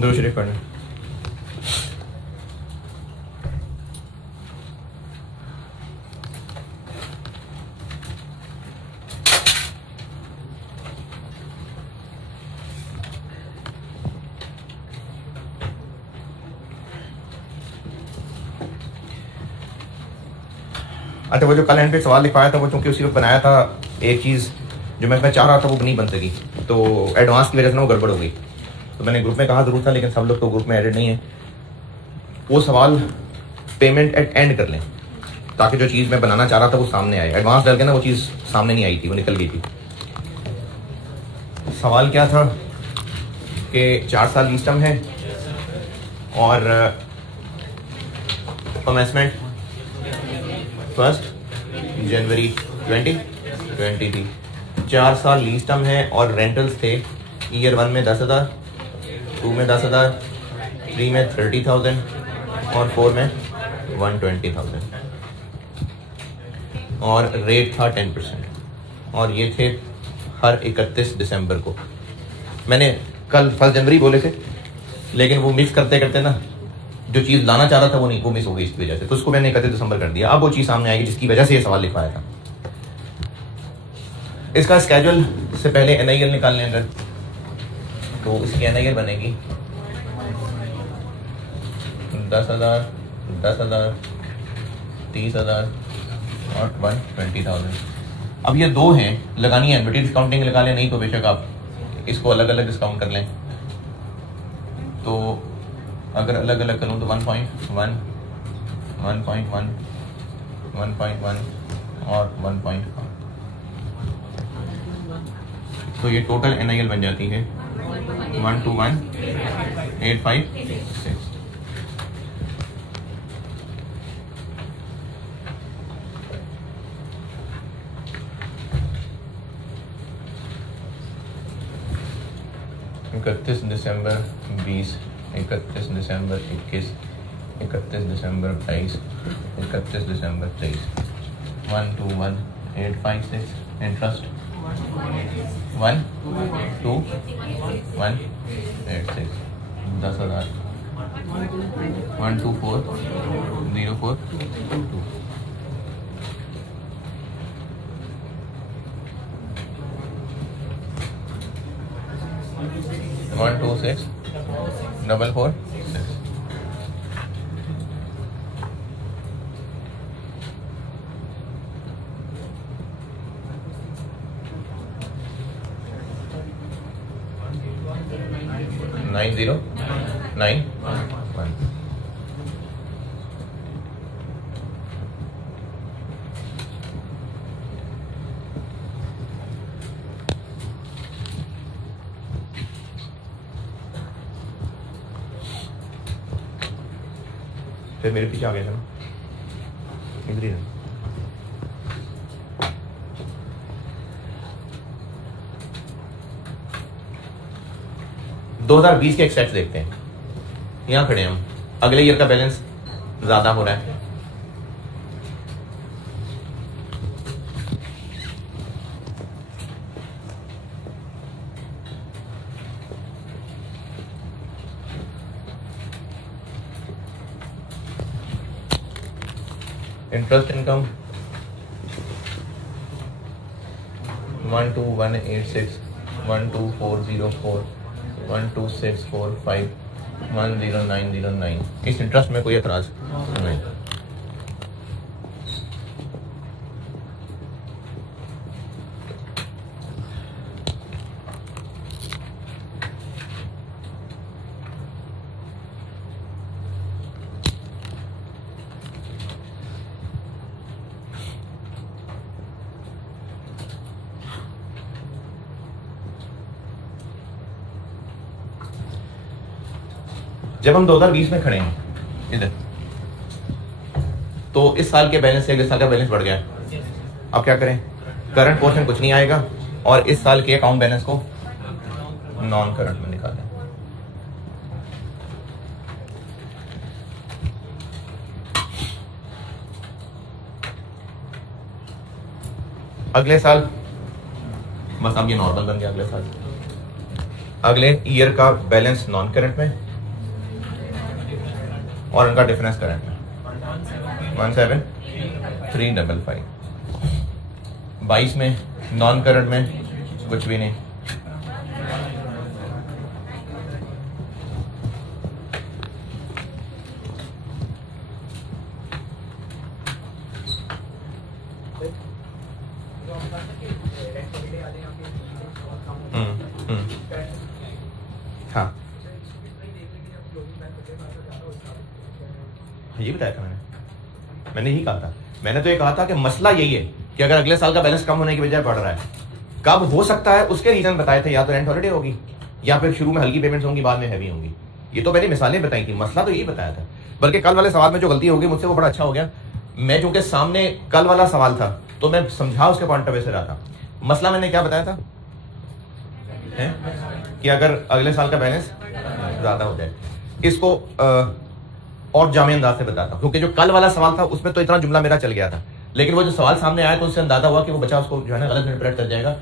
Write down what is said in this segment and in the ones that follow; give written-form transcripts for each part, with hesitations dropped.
दुरूद शरीफ पढ़ना। अच्छा, वो जो कल एंड पे सवाल लिखवाया था वो चूंकि उसी वक्त बनाया था, एक चीज़ जो मैं चाह रहा था वो नहीं बन सकी, तो एडवांस की वजह से ना वो गड़बड़ हो गई। तो मैंने ग्रुप में कहा ज़रूर था, लेकिन सब लोग तो ग्रुप में एडेड नहीं है। वो सवाल पेमेंट एट एंड कर लें, ताकि जो चीज़ मैं बनाना चाह रहा था वो सामने आए। एडवांस डाल के ना वो चीज़ सामने नहीं आई थी, वो निकल गई थी। सवाल क्या था कि 4 साल लीज टर्म है और कमेंसमेंट 1 जनवरी 2020 थी। 4 साल लीज टर्म है और रेंटल्स थे ईयर 1 में 10,000, 2 में 10,000, 3 में 30,000 और 4 में 120,000 और रेट था 10%। और ये थे हर 31 दिसंबर को। मैंने कल 1 जनवरी बोले थे, लेकिन वो मिक्स करते करते ना जो चीज़ लाना चाह रहा था वो नहीं, वो मिस हो गई इसकी वजह से, तो उसको मैंने 31 दिसंबर कर दिया। अब वो चीज़ सामने आएगी जिसकी वजह से ये सवाल लिखवाया था। इसका स्केड्यूल से पहले NIL निकाल लें अगर, तो इसकी NIL बनेगी 10,000, 10,000, 30,000 और 120,000। अब ये दो हैं, लगानी है एनविटी डिस्काउंटिंग लगा लें, नहीं तो बेशक आप इसको अलग अलग डिस्काउंट कर लें। तो अगर अलग अलग करूँ तो 1.1, 1.1, 1.1 और 1.1, तो ये टोटल NIL बन जाती है 121,856। इकतीस दिसंबर 20, 31 दिसंबर 21, 31 दिसंबर 22, 31 दिसंबर 23, 121,856 इंटरेस्ट 121,886, 10,000 124,042, 126,446, 9091। फिर मेरे पीछे आ गया था ना, इधर ही 2020 के एक्सेट्स देखते हैं। यहाँ खड़े हैं हम, अगले ईयर का बैलेंस ज्यादा हो रहा है। Interest income 121,886, 124,04, 126,45, 10909। इस इंटरेस्ट में कोई एतराज नहीं। जब हम 2020 में खड़े हैं इधर, तो इस साल के बैलेंस से अगले साल का बैलेंस बढ़ गया। अब क्या करें? करंट पोर्शन कुछ नहीं आएगा और इस साल के अकाउंट बैलेंस को नॉन करंट में निकालें। अगले साल बस अब ये नॉर्मल बन गया। अगले साल अगले ईयर का बैलेंस नॉन करंट में और उनका डिफरेंस करंट में 17,355। 22 में नॉन करंट में कुछ भी नहीं, हाँ ये बताया था मैंने यही कहा था। मैंने तो ये कहा था कि मसला यही है कि अगर अगले साल का बैलेंस कम होने की बजाय बढ़ रहा है, कब हो सकता है उसके रीजन बताए थे, या तो रेंट हॉलिडे होगी या फिर शुरू में हल्की पेमेंट्स होंगी बाद में हैवी होंगी। ये तो मैंने मिसालें बताई थी, मसला तो यही बताया था। बल्कि कल वाले सवाल में जो गलती होगी मुझसे वो बड़ा अच्छा हो गया, मैं चूंकि सामने कल वाला सवाल था तो मैं समझा उसके पॉइंट ऑफ व्यू से रहा था। मसला मैंने क्या बताया था है? कि अगर अगले साल का बैलेंस ज्यादा हो जाए, इसको और जामे अंदाज से बताता हूं, क्योंकि जो कल वाला सवाल था उसमें तो इतना जुमला मेरा चल गया था, लेकिन वो जो सवाल सामने आया तो उससे अंदाजा हुआ कि वो बच्चा उसको जो है ना गलत इंटरप्रेट कर जाएगा।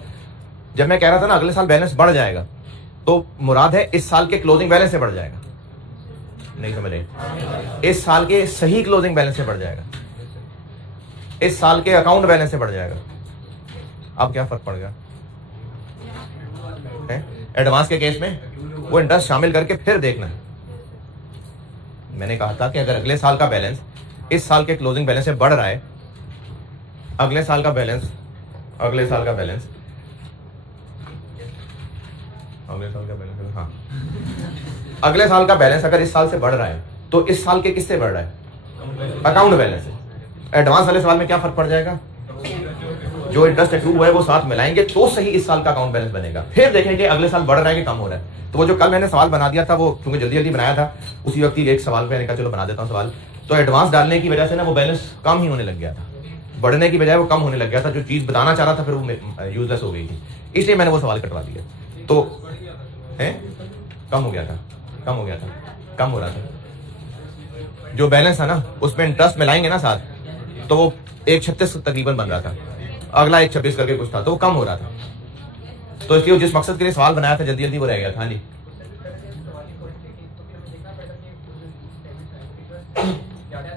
जब मैं कह रहा था ना अगले साल बैलेंस बढ़ जाएगा, तो मुराद है इस साल के क्लोजिंग बैलेंस से बढ़ जाएगा, नहीं समझ रहे? इस साल के सही क्लोजिंग बैलेंस से बढ़ जाएगा, इस साल के अकाउंट बैलेंस से बढ़ जाएगा। अब क्या फर्क पड़ गया? एडवांस के केस में वो इंटरेस्ट शामिल करके फिर देखना। मैंने कहा था कि अगर अगले साल का बैलेंस इस साल के क्लोजिंग बैलेंस से बढ़ रहा है, अगले साल का बैलेंस हाँ, अगले साल का बैलेंस अगर इस साल से बढ़ रहा है तो इस साल के किससे बढ़ रहा है? अकाउंट बैलेंस से। एडवांस वाले सवाल में क्या फर्क पड़ जाएगा? जो इंटरेस्ट एक्रू हुआ है वो साथ मिलाएंगे तो सही इस साल का अकाउंट बैलेंस बनेगा। फिर देखेंगे अगले साल बढ़ रहा है कि कम हो रहा है। तो वो जो कल मैंने सवाल बना दिया था, वो क्योंकि जल्दी जल्दी बनाया था, उसी वक्त ही एक सवाल पे मैंने कहा चलो बना देता हूँ सवाल। तो एडवांस डालने की वजह से ना वो बैलेंस कम ही होने लग गया था, बढ़ने की बजाय वो कम होने लग गया था। जो चीज बताना चाह रहा था फिर वो यूजलेस हो गई थी, इसलिए मैंने वो सवाल कटवा दिया। तो है कम हो गया था, कम हो रहा था। जो बैलेंस था ना उसमें इंटरेस्ट मिलाएंगे ना साथ, तो वो 136 तकरीबन बन रहा था, अगला 126 करके कुछ था, तो वो कम हो रहा था। तो इसलिए जिस मकसद के लिए सवाल बनाया था जल्दी जल्दी वो रह गया था। हाँ जी,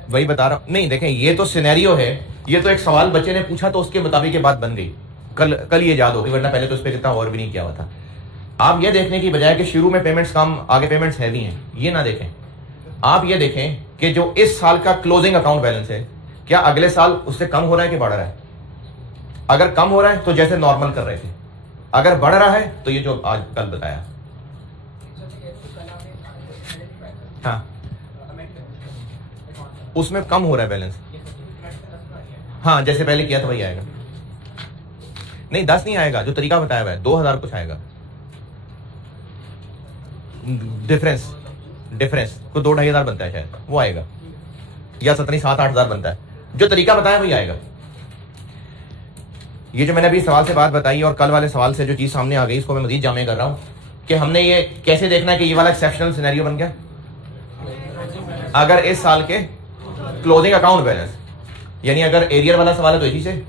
वही बता रहा हूं। नहीं देखें, ये तो सिनेरियो है, ये तो एक सवाल बच्चे ने पूछा तो उसके मुताबिक ये बात बन गई। कल ये याद होगी, वरना पहले तो इस पर कितना और भी नहीं किया हुआ था। आप ये देखने की बजाय कि शुरू में पेमेंट्स कम आगे पेमेंट्स हैवी हैं, ये ना देखें। आप ये देखें कि जो इस साल का क्लोजिंग अकाउंट बैलेंस है क्या अगले साल उससे कम हो रहा है कि बढ़ रहा है? अगर कम हो रहा है तो जैसे नॉर्मल कर रहे थे, अगर बढ़ रहा है तो ये जो आज कल बताया। हाँ, उसमें कम हो रहा है बैलेंस। हाँ, जैसे पहले किया था वही आएगा। नहीं 10 नहीं आएगा, जो तरीका बताया हुआ है 2000 कुछ आएगा। डिफरेंस को 2-2.5 बनता है शायद, वो आएगा, या 7-8 हज़ार बनता है। जो तरीका बताया वही आएगा। ये जो मैंने अभी सवाल से बात बताई और कल वाले सवाल से जो चीज सामने आ गई, इसको मैं मजीद जामे कर रहा हूं कि हमने ये कैसे देखना है कि ये वाला एक्सेप्शनल सिनेरियो बन गया। अगर इस साल के क्लोजिंग अकाउंट बैलेंस, यानी अगर एरियर वाला सवाल है तो इसी से,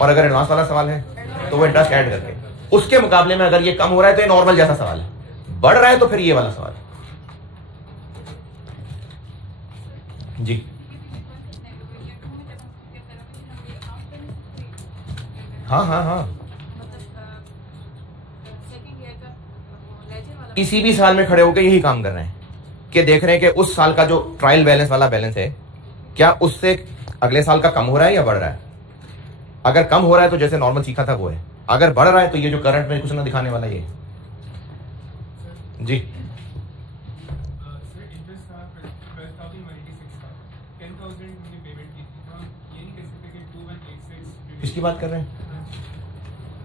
और अगर एडवांस वाला सवाल है तो वो इंटरेस्ट ऐड करके, उसके मुकाबले में अगर ये कम हो रहा है तो ये नॉर्मल जैसा सवाल है, बढ़ रहा है तो फिर ये वाला सवाल है। जी हाँ, किसी भी साल में खड़े होकर यही काम कर रहे हैं कि देख रहे हैं कि उस साल का जो ट्रायल बैलेंस वाला बैलेंस है क्या उससे अगले साल का कम हो रहा है या बढ़ रहा है। अगर कम हो रहा है तो जैसे नॉर्मल सीखा था वो है, अगर बढ़ रहा है तो ये जो करंट में कुछ ना दिखाने वाला ये है। जी किसकी बात कर रहे हैं?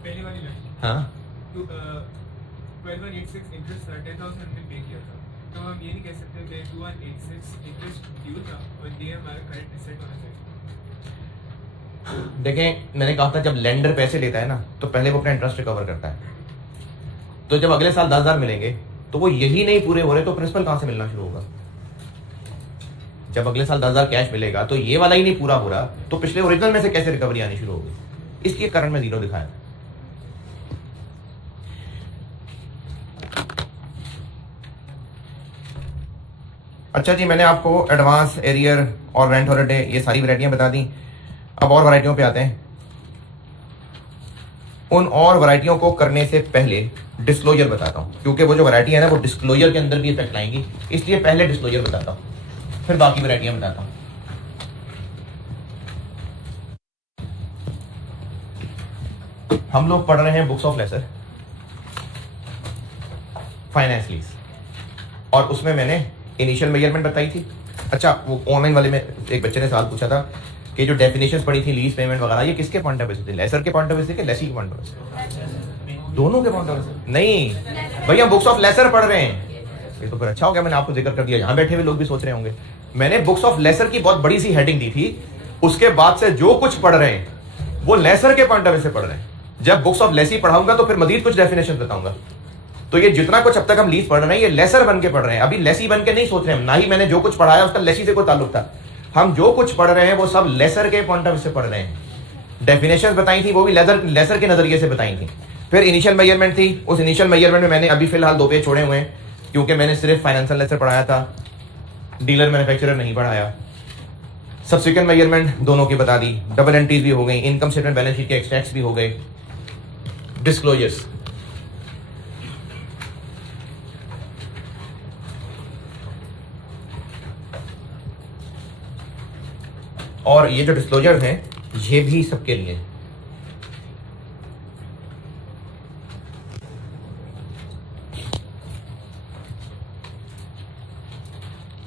पहले वाली लाइन, हाँ 12,186 इंटरेस्ट था, 10,000 हमने पे किया था, तो हम ये नहीं कह सकते कि 2,186 इंटरेस्ट ड्यू था और ये हमारा करंट एसेट होना चाहिए। देखें, मैंने कहा था जब लेंडर पैसे लेता है ना तो पहले वो अपना इंटरेस्ट रिकवर करता है। तो जब अगले साल 10,000 मिलेंगे तो वो यही नहीं पूरे हो रहे तो प्रिंसिपल कहां से मिलना शुरू होगा? जब अगले साल 10,000 कैश मिलेगा तो ये वाला ही नहीं पूरा हो रहा तो पिछले ओरिजिनल में से कैसे रिकवरी आनी शुरू होगी? इसलिए करंट में जीरो दिखाया। अच्छा जी, मैंने आपको एडवांस, एरियर और रेंट हॉलिडे ये सारी वैरायटियां बता दी। अब और वैरायटियों पे आते हैं। उन और वैरायटियों को करने से पहले डिस्क्लोजर बताता हूं, क्योंकि वो जो वैरायटी है ना वो डिस्क्लोजर के अंदर भी इफेक्ट लाएंगी, इसलिए पहले डिस्क्लोजर बताता हूं, फिर बाकी वैरायटियां बताता हूं। हम लोग पढ़ रहे हैं books of lessor, finance lease, और उसमें मैंने इनिशियल मेजरमेंट बताई थी। अच्छा, वो ऑनलाइन वाले में एक बच्चे ने सवाल पूछा था कि जो डेफिनेशंस पड़ी थी लीज पेमेंट वगैरह, ये किसके पॉइंट ऑफ व्यू से थी, लेसर के पॉइंट ऑफ व्यू से कि लेसी के पॉइंट ऑफ व्यू से? दोनों के पॉइंट ऑफ व्यू से। नहीं भैया, बुक्स ऑफ लेसर पढ़ रहे हैं। ये तो फिर अच्छा हो गया, मैंने आपको जिक्र कर दिया, यहां बैठे हुए लोग भी सोच रहे होंगे। मैंने बुक्स ऑफ लेसर की बहुत बड़ी सी हेडिंग दी थी, उसके बाद से जो कुछ पढ़ रहे हैं वो लेसर के पॉइंट ऑफ व्यू से पढ़ रहे हैं। जब बुक्स ऑफ लेसी पढ़ाऊंगा तो फिर मजीद कुछ डेफिनेशन बताऊंगा। तो ये जितना कुछ अब तक हम लीज पढ़ रहे हैं ये लेसर बन के पढ़ रहे हैं, अभी लेसी बन के नहीं सोच रहे हैं। ना ही मैंने जो कुछ पढ़ाया उसका लेसी से कोई ताल्लुक था। हम जो कुछ पढ़ रहे हैं वो सब लेसर के पॉइंट ऑफ व्यू से पढ़ रहे हैं। डेफिनेशंस बताई थी वो भी लेसर के नजरिए से बताई थी। फिर इनिशियल मेजरमेंट थी, उस इनिशियल मेजरमेंट में मैंने अभी फिलहाल 2 पेज छोड़े हुए हैं, क्योंकि मैंने सिर्फ फाइनेंशियल लेसर पढ़ाया था, डीलर मैन्युफैक्चरर नहीं पढ़ाया। सब्सिक्वेंट मेजरमेंट दोनों की बता दी, डबल एंट्रीज भी हो गई, इनकम स्टेटमेंट बैलेंस शीट के एक्सट्रैक्ट्स भी हो गए, डिस्क्लोजर्स। और ये जो डिस्क्लोजर हैं ये भी सबके लिए,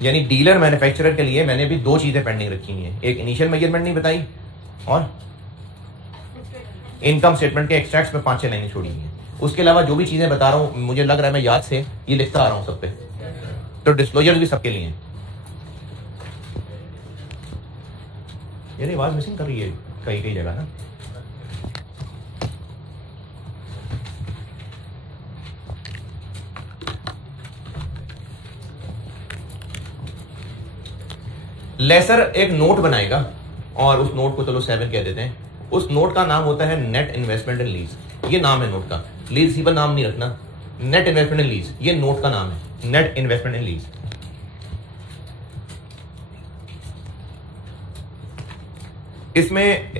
यानी डीलर मैन्युफैक्चरर के लिए मैंने भी 2 चीजें पेंडिंग रखी हुई हैं। एक इनिशियल मेजरमेंट नहीं बताई, और इनकम स्टेटमेंट के एक्सट्रैक्ट्स में 5-6 लाइनें छोड़ी हुई हैं। उसके अलावा जो भी चीजें बता रहा हूं मुझे लग रहा है मैं याद से ये लिखता आ रहा हूं सब पे, तो डिस्क्लोजर भी सबके लिए हैं। यानी आवाज मिसिंग कर रही है कई कई जगह ना। लेसर एक नोट बनाएगा, और उस नोट को चलो 7 कह देते हैं। उस नोट का नाम होता है नेट इन्वेस्टमेंट इन लीज, ये नाम है नोट का। लीज सी पर नाम नहीं रखना, नेट इन्वेस्टमेंट इन लीज ये नोट का नाम है, नेट इन्वेस्टमेंट इन लीज। इसमें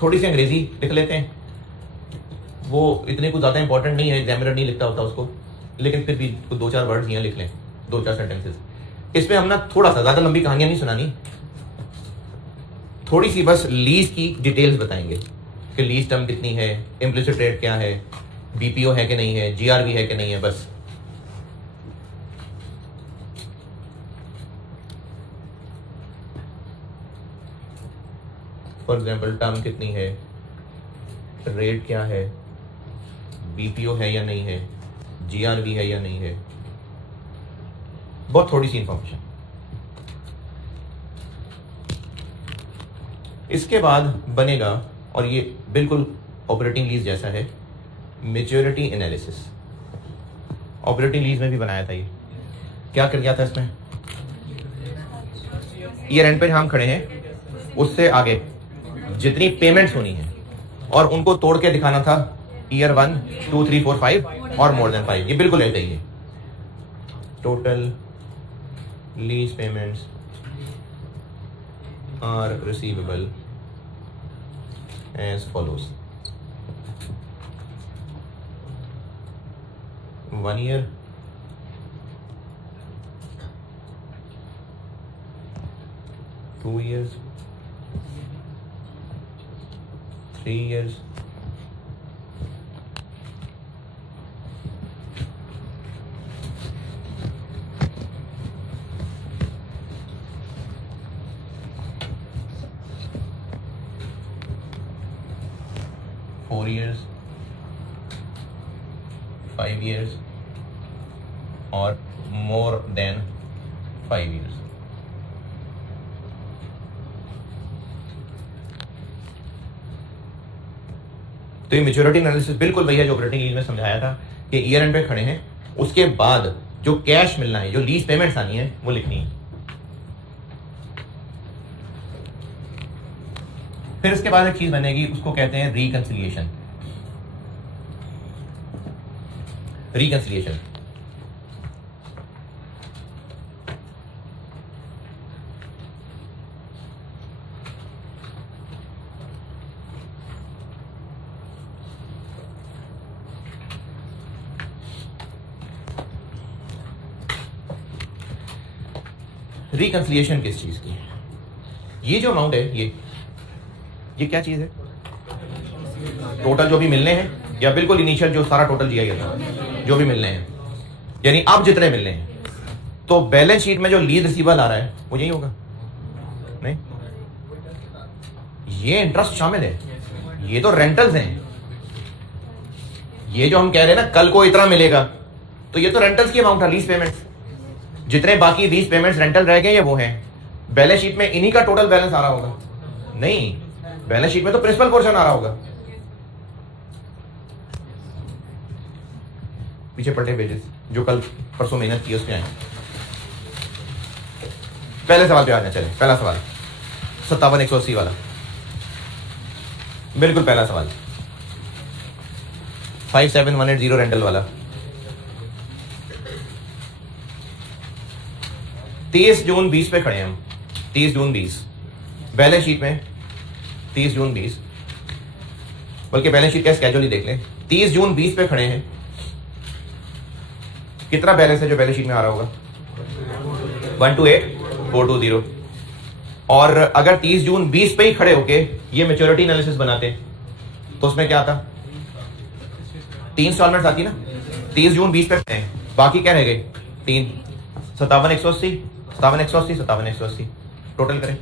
थोड़ी सी अंग्रेजी लिख लेते हैं, वो इतने कुछ ज्यादा इंपॉर्टेंट नहीं है, एग्जामिनर नहीं लिखता होता उसको, लेकिन फिर भी 2-4 वर्ड्स यहाँ लिख लें, 2-4 सेंटेंसेस। इसमें हम ना थोड़ा सा, ज्यादा लंबी कहानियां नहीं सुनानी, थोड़ी सी बस लीज की डिटेल्स बताएंगे कि लीज टर्म कितनी है, इम्प्लिसिट रेट क्या है, बीपीओ है कि नहीं है, जीआरवी है कि नहीं है, बस। फॉर एग्जाम्पल टर्म कितनी है, रेट क्या है, बीपीओ है या नहीं है, जीआरवी है या नहीं है, बहुत थोड़ी सी इंफॉर्मेशन। इसके बाद बनेगा, और ये बिल्कुल ऑपरेटिंग लीज जैसा है, मैच्योरिटी एनालिसिस। ऑपरेटिंग लीज में भी बनाया था ये। क्या कर गया था इसमें, ईयर एंड पे हम खड़े हैं, उससे आगे जितनी पेमेंट्स होनी है और उनको तोड़ के दिखाना था, ईयर 1, 2, 3, 4, 5 और मोर देन 5, ये बिल्कुल ऐसा ही है। Total lease payments are receivable as follows: 1 year, 2 years, 3 years, 4 years, 5 years और more than 5 years। तो ये मैच्योरिटी एनालिसिस बिल्कुल वही है जो ऑपरेटिंग लीज में समझाया था कि ईयर एंड पे खड़े हैं, उसके बाद जो कैश मिलना है, जो लीज पेमेंट्स आनी है, वो लिखनी है। फिर इसके बाद एक चीज बनेगी, उसको कहते हैं रिकंसिलिएशन। रिकंसिलिएशन रिकंसिलिएशन किस चीज की है? ये जो अमाउंट है ये क्या चीज है? टोटल जो भी मिलने हैं या बिल्कुल इनिशियल जो सारा टोटल दिया गया था जो भी मिलने हैं, यानी अब जितने मिलने हैं, तो बैलेंस शीट में जो लीज रिसीवेबल आ रहा है वो यही होगा? नहीं, ये इंटरेस्ट शामिल है, ये तो रेंटल्स हैं। ये जो हम कह रहे हैं ना कल को इतना मिलेगा, तो ये तो रेंटल्स की अमाउंट है, लीज पेमेंट्स। जितने बाकी लीज पेमेंट्स रेंटल रह गए ये वो हैं। बैलेंस शीट में इन्हीं का टोटल बैलेंस आ रहा होगा? नहीं, बैलेंस शीट में तो प्रिंसिपल पोर्शन आ रहा होगा। पीछे पलटे पेजेस जो कल परसों मेहनत की उस पे आए। पहले सवाल पे आ जाए, चले पहला सवाल 57,180 वाला, बिल्कुल पहला सवाल 57,180 रेंटल वाला। 30 जून 20 पे खड़े हैं हम, 30 जून 20 बैलेंस शीट में, 30 जून 20, बल्कि बैलेंस शीट का स्केड्यूल ही देख लें। 30 जून 20 पे खड़े हैं, कितना बैलेंस है जो बैलेंस शीट में आ रहा होगा? 128,420। और अगर 30 जून 20 पे ही खड़े होके ये मैच्योरिटी एनालिसिस बनाते तो उसमें क्या आता? 3 इंस्टॉलमेंट्स आती ना। 30 जून 20 पे हैं, बाकी क्या रह गए? 3, 57,180, 57,180, 57,180, टोटल करें।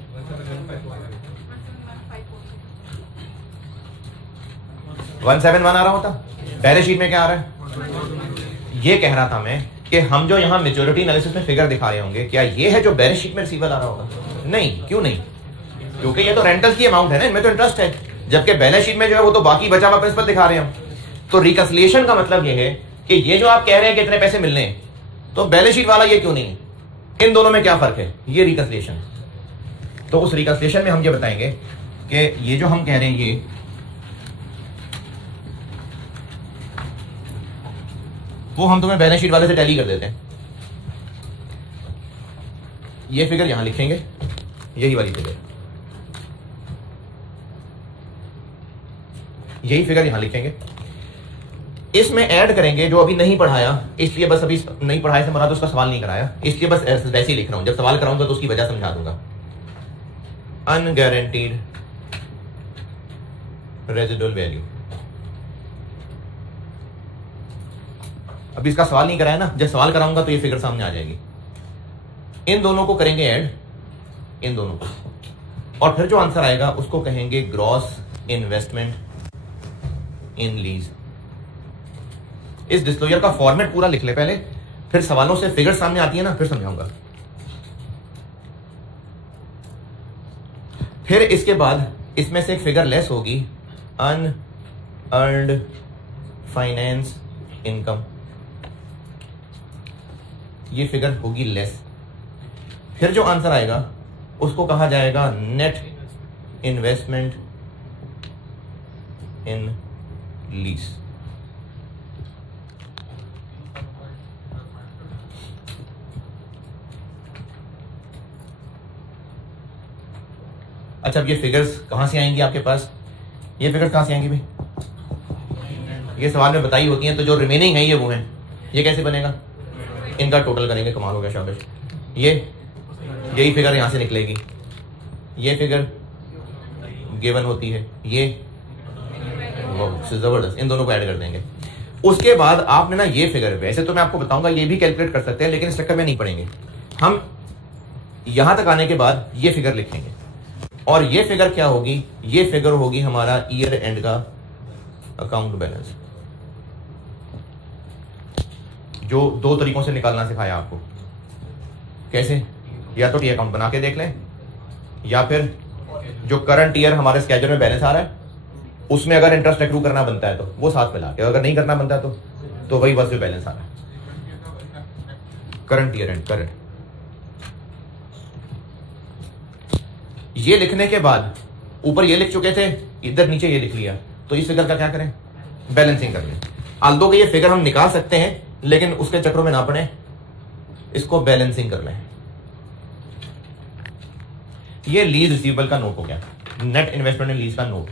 वन 171 आ रहा होता। बैलेंस शीट में क्या आ रहा है? ये कह रहा था मैं कि हम जो यहां मैच्योरिटी एनालिसिस में फिगर दिखा रहे होंगे, क्या ये है जो बैलेंस शीट में रिसीवेबल आ रहा होगा? नहीं, क्यों नहीं? क्योंकि ये तो रेंटल्स की अमाउंट है ना, इनमें तो इंटरेस्ट है, जबकि बैलेंस शीट में जो है वो तो बाकी बचा हुआ प्रिंसिपल दिखा रहे हैं हम। तो रिकंसिलिएशन का मतलब ये है कि ये जो आप कह रहे हैं कि इतने पैसे मिलने हैं, तो बैलेंस शीट वाला ये क्यों नहीं है? इन दोनों में क्या फर्क है? ये रिकंसिलिएशन। तो उस रिकंसिलिएशन में हम ये बताएंगे कि ये जो हम कह रहे हैं वो हम तुम्हें बैलेंस शीट वाले से टैली कर देते हैं। ये फिगर यहां लिखेंगे, यही वाली फिगर, यही फिगर यहां लिखेंगे। इसमें ऐड करेंगे जो अभी नहीं पढ़ाया, इसलिए बस अभी नहीं पढ़ाया से मरा तो उसका सवाल नहीं कराया, इसलिए बस वैसे ही लिख रहा हूं। जब सवाल कराऊंगा तो उसकी वजह समझा दूंगा। अनगारंटीड रेजिडुअल वैल्यू, अभी इसका सवाल नहीं कराया ना, जब सवाल कराऊंगा तो ये फिगर सामने आ जाएगी। इन दोनों को करेंगे ऐड, इन दोनों को, और फिर जो आंसर आएगा उसको कहेंगे ग्रॉस इन्वेस्टमेंट इन लीज। इस डिस्क्लोजर का फॉर्मेट पूरा लिख ले पहले, फिर सवालों से फिगर सामने आती है ना, फिर समझाऊंगा। फिर इसके बाद इसमें से एक फिगर लेस होगी, अनअर्न्ड फाइनेंस इनकम, ये फिगर होगी लेस। फिर जो आंसर आएगा उसको कहा जाएगा नेट इन्वेस्टमेंट इन लीज। अच्छा, अब ये फिगर्स कहां से आएंगी आपके पास? ये फिगर्स कहां से आएंगी भाई? ये सवाल में बताई होती हैं, तो जो रिमेनिंग है ये वो हैं। ये कैसे बनेगा? इनका टोटल करेंगे, कमाल हो गया, शाबाश। यही फिगर यहां से निकलेगी, ये फिगर गिवन होती है, ये जबरदस्त, इन दोनों को ऐड कर देंगे। उसके बाद आपने ना ये फिगर, वैसे तो मैं आपको बताऊंगा ये भी कैलकुलेट कर सकते हैं, लेकिन इस चक्कर में नहीं पड़ेंगे हम। यहां तक आने के बाद ये फिगर लिखेंगे, और ये फिगर क्या होगी? ये फिगर होगी हमारा ईयर एंड का अकाउंट बैलेंस, जो 2 तरीकों से निकालना सिखाया आपको। कैसे? या तो टी अकाउंट बना के देख लें, या फिर जो करंट ईयर हमारे स्केड्यूल में बैलेंस आ रहा है उसमें अगर इंटरेस्ट एक्रू करना बनता है तो वो साथ में ला के, अगर नहीं करना बनता है तो वही बस जो बैलेंस आ रहा है, करंट ईयर एंड करंट। ये लिखने के बाद ऊपर ये लिख चुके थे, इधर नीचे ये लिख लिया, तो इस फिगर का क्या करें? बैलेंसिंग कर लें। आल्दो के ये फिगर हम निकाल सकते हैं, लेकिन उसके चक्रों में ना पड़े, इसको बैलेंसिंग कर लें। ये लीज रिसीवेबल का नोट हो गया, नेट इन्वेस्टमेंट इन लीज का नोट।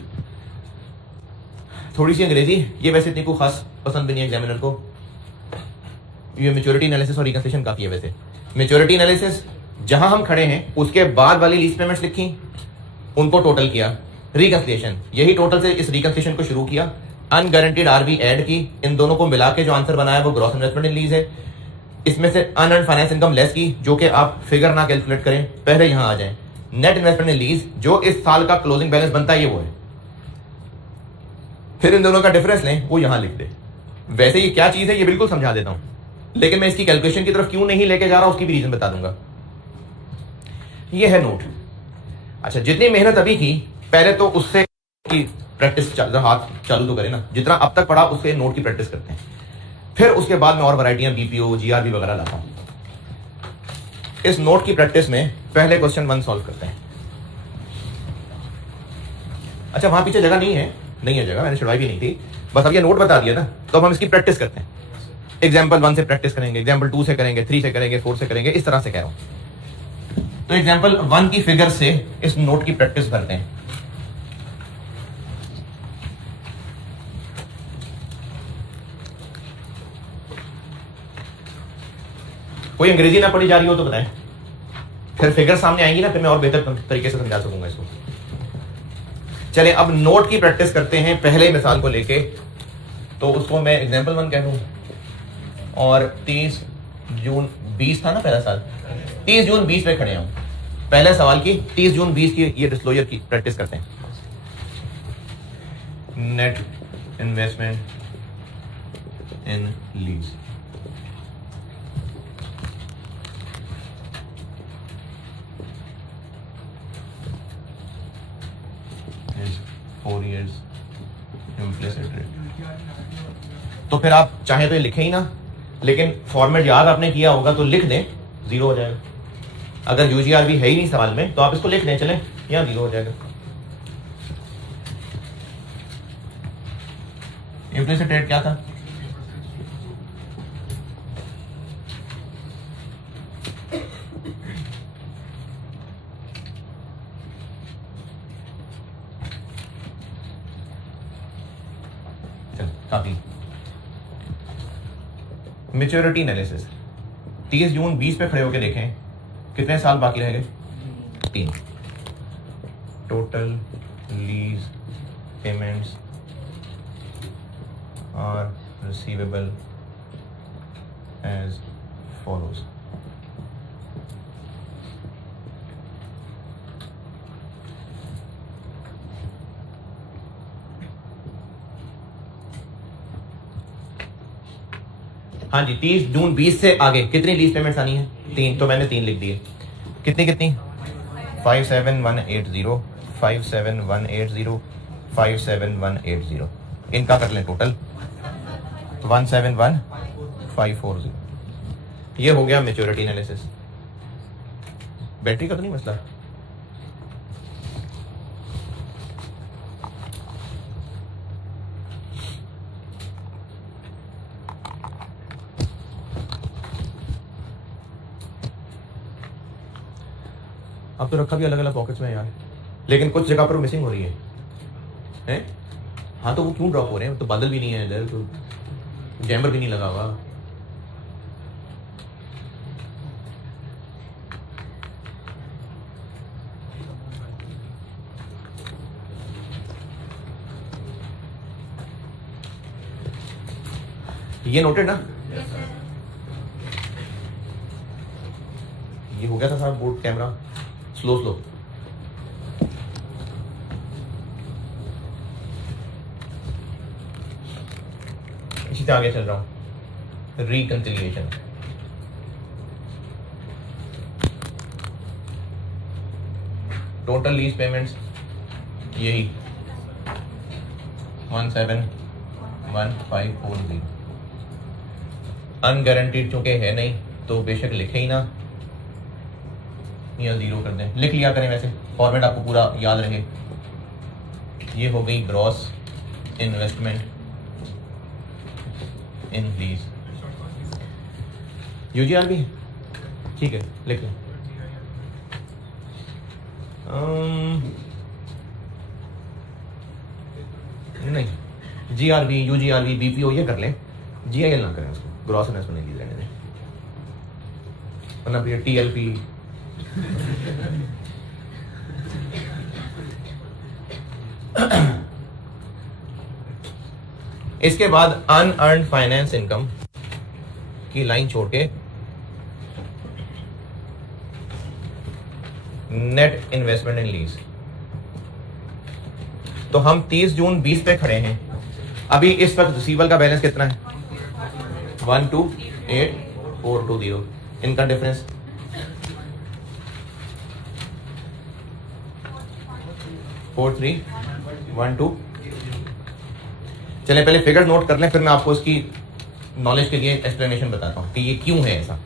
थोड़ी सी अंग्रेजी, ये वैसे इतनी को खास पसंद भी नहीं है एग्जामिनर को। ये मैच्योरिटी एनालिसिस और रिकंसिलिएशन काफी है। वैसे मैच्योरिटी एनालिसिस जहां हम खड़े हैं उसके बाद वाली लीज पेमेंट्स लिखी, उनको टोटल किया, रिकंसिलिएशन, यही टोटल से इस रिकंसिलिएशन को शुरू किया, अनगारंटीड आरवी ऐड की, इन दोनों को मिला के जो आंसर बनाया वो ग्रॉस इन्वेस्टमेंट इन लीज है। इसमें से अनअर्न्ड फाइनेंस इनकम लेस की, जो कि आप फिगर ना कैलकुलेट करें, पहले यहां आ जाएं। नेट इन्वेस्टमेंट इन लीज, जो इस साल का क्लोजिंग बैलेंस बनता है ये वो है, फिर इन दोनों का डिफरेंस लें, वो यहां लिख दे। वैसे ये क्या चीज है ये बिल्कुल समझा देता हूं, लेकिन मैं इसकी कैलकुलेशन की तरफ क्यों नहीं लेके जा रहा उसकी भी रीजन बता दूंगा। ये है नोट। अच्छा, जितनी मेहनत अभी की, पहले तो उससे की प्रैक्टिस हाथ चालू तो करें ना, जितना अब तक पढ़ा उसके नोट की प्रैक्टिस करते हैं, फिर उसके बाद में और वैरायटियां बीपीओ जीआरबी वगैरह लाता हूं। इस नोट की प्रैक्टिस में पहले क्वेश्चन 1 सॉल्व करते हैं। अच्छा, वहां पीछे जगह नहीं है जगह, मैंने छुड़वाई भी नहीं थी, बस अब ये नोट बता दिया ना, तो अब हम इसकी प्रैक्टिस करते हैं। एग्जाम्पल 1 से प्रैक्टिस करेंगे, एग्जाम्पल 2 से करेंगे, 3 से करेंगे, 4 से करेंगे, इस तरह से कह रहा हूं। तो एग्जाम्पल 1 की फिगर से इस नोट की प्रैक्टिस करते हैं। कोई अंग्रेजी ना पढ़ी जा रही हो तो बताएं, फिर फिगर सामने आएंगी ना, फिर मैं और बेहतर तरीके से समझा सकूंगा इसको। चले अब नोट की प्रैक्टिस करते हैं पहले मिसाल को लेके, तो उसको मैं एग्जाम्पल 1 कह दूं, और 30 जून 20 था ना पहला साल, 30 जून 20 पे खड़े हम, पहले सवाल की 30 जून 20 की ये डिस्क्लोजर की प्रैक्टिस करते हैं। Net investment in lease, is 4 years implicit rate। तो फिर आप चाहे तो ये लिखें ही ना, लेकिन फॉर्मेट याद आपने किया होगा तो लिख दें, 0 हो जाएगा। अगर यूजीआरबी है ही नहीं सवाल में तो आप इसको लिख दें, चलें, यहाँ 0 हो जाएगा। इम्प्लिसिट रेट क्या था? काफी। मेच्योरिटी एनालिसिस, 30 जून 20 पे खड़े होकर देखें कितने साल बाकी रह गए, 3। Total lease payments are receivable as follows. हाँ जी, 30 जून 20 से आगे कितनी लीज पेमेंट्स आनी है, 3, तो मैंने 3 लिख दिए। कितनी 57180, 57180, 57180, इनका कर लें टोटल 171540। ये हो गया मैच्योरिटी एनालिसिस। बैटरी का तो नहीं मसला, अब तो रखा भी अलग अलग पॉकेट्स में यार, लेकिन कुछ जगह पर मिसिंग हो रही है हैं? हाँ, तो वो क्यों ड्रॉप हो रहे हैं? तो बादल भी नहीं है इधर, तो जैमर भी नहीं लगा हुआ। ये नोटेड ना? ये हो गया था साहब, बोर्ड कैमरा स्लो इसी से आगे चल रहा हूं। रिकंसिलिएशन, टोटल लीज पेमेंट्स यही 171540। अनगारंटीड चूंकि है नहीं तो बेशक लिखे ही ना, या 0 कर दें, लिख लिया करें, वैसे फॉर्मेट आपको पूरा याद रहे। ये हो गई ग्रॉस इन्वेस्टमेंट इन लीज। यूजीआरबी ठीक है, लिख लें। नहीं, जीआरबी, यूजीआरबी, बीपीओ ये कर लें, जीआईएल ना करें उसको, ग्रॉस इन्वेस्टमेंट इन लीज रहने दें, वरना फिर टीएलपी इसके बाद अनअर्न्ड फाइनेंस इनकम की लाइन छोड़ के नेट इन्वेस्टमेंट इन लीज। तो हम 30 जून 20 पे खड़े हैं। अभी इस वक्त रिसीवेबल का बैलेंस कितना है? 128420। इनका डिफरेंस 4312। चलें पहले फिगर नोट कर लें, फिर मैं आपको इसकी नॉलेज के लिए एक्सप्लेनेशन बताता हूं कि ये क्यों है ऐसा।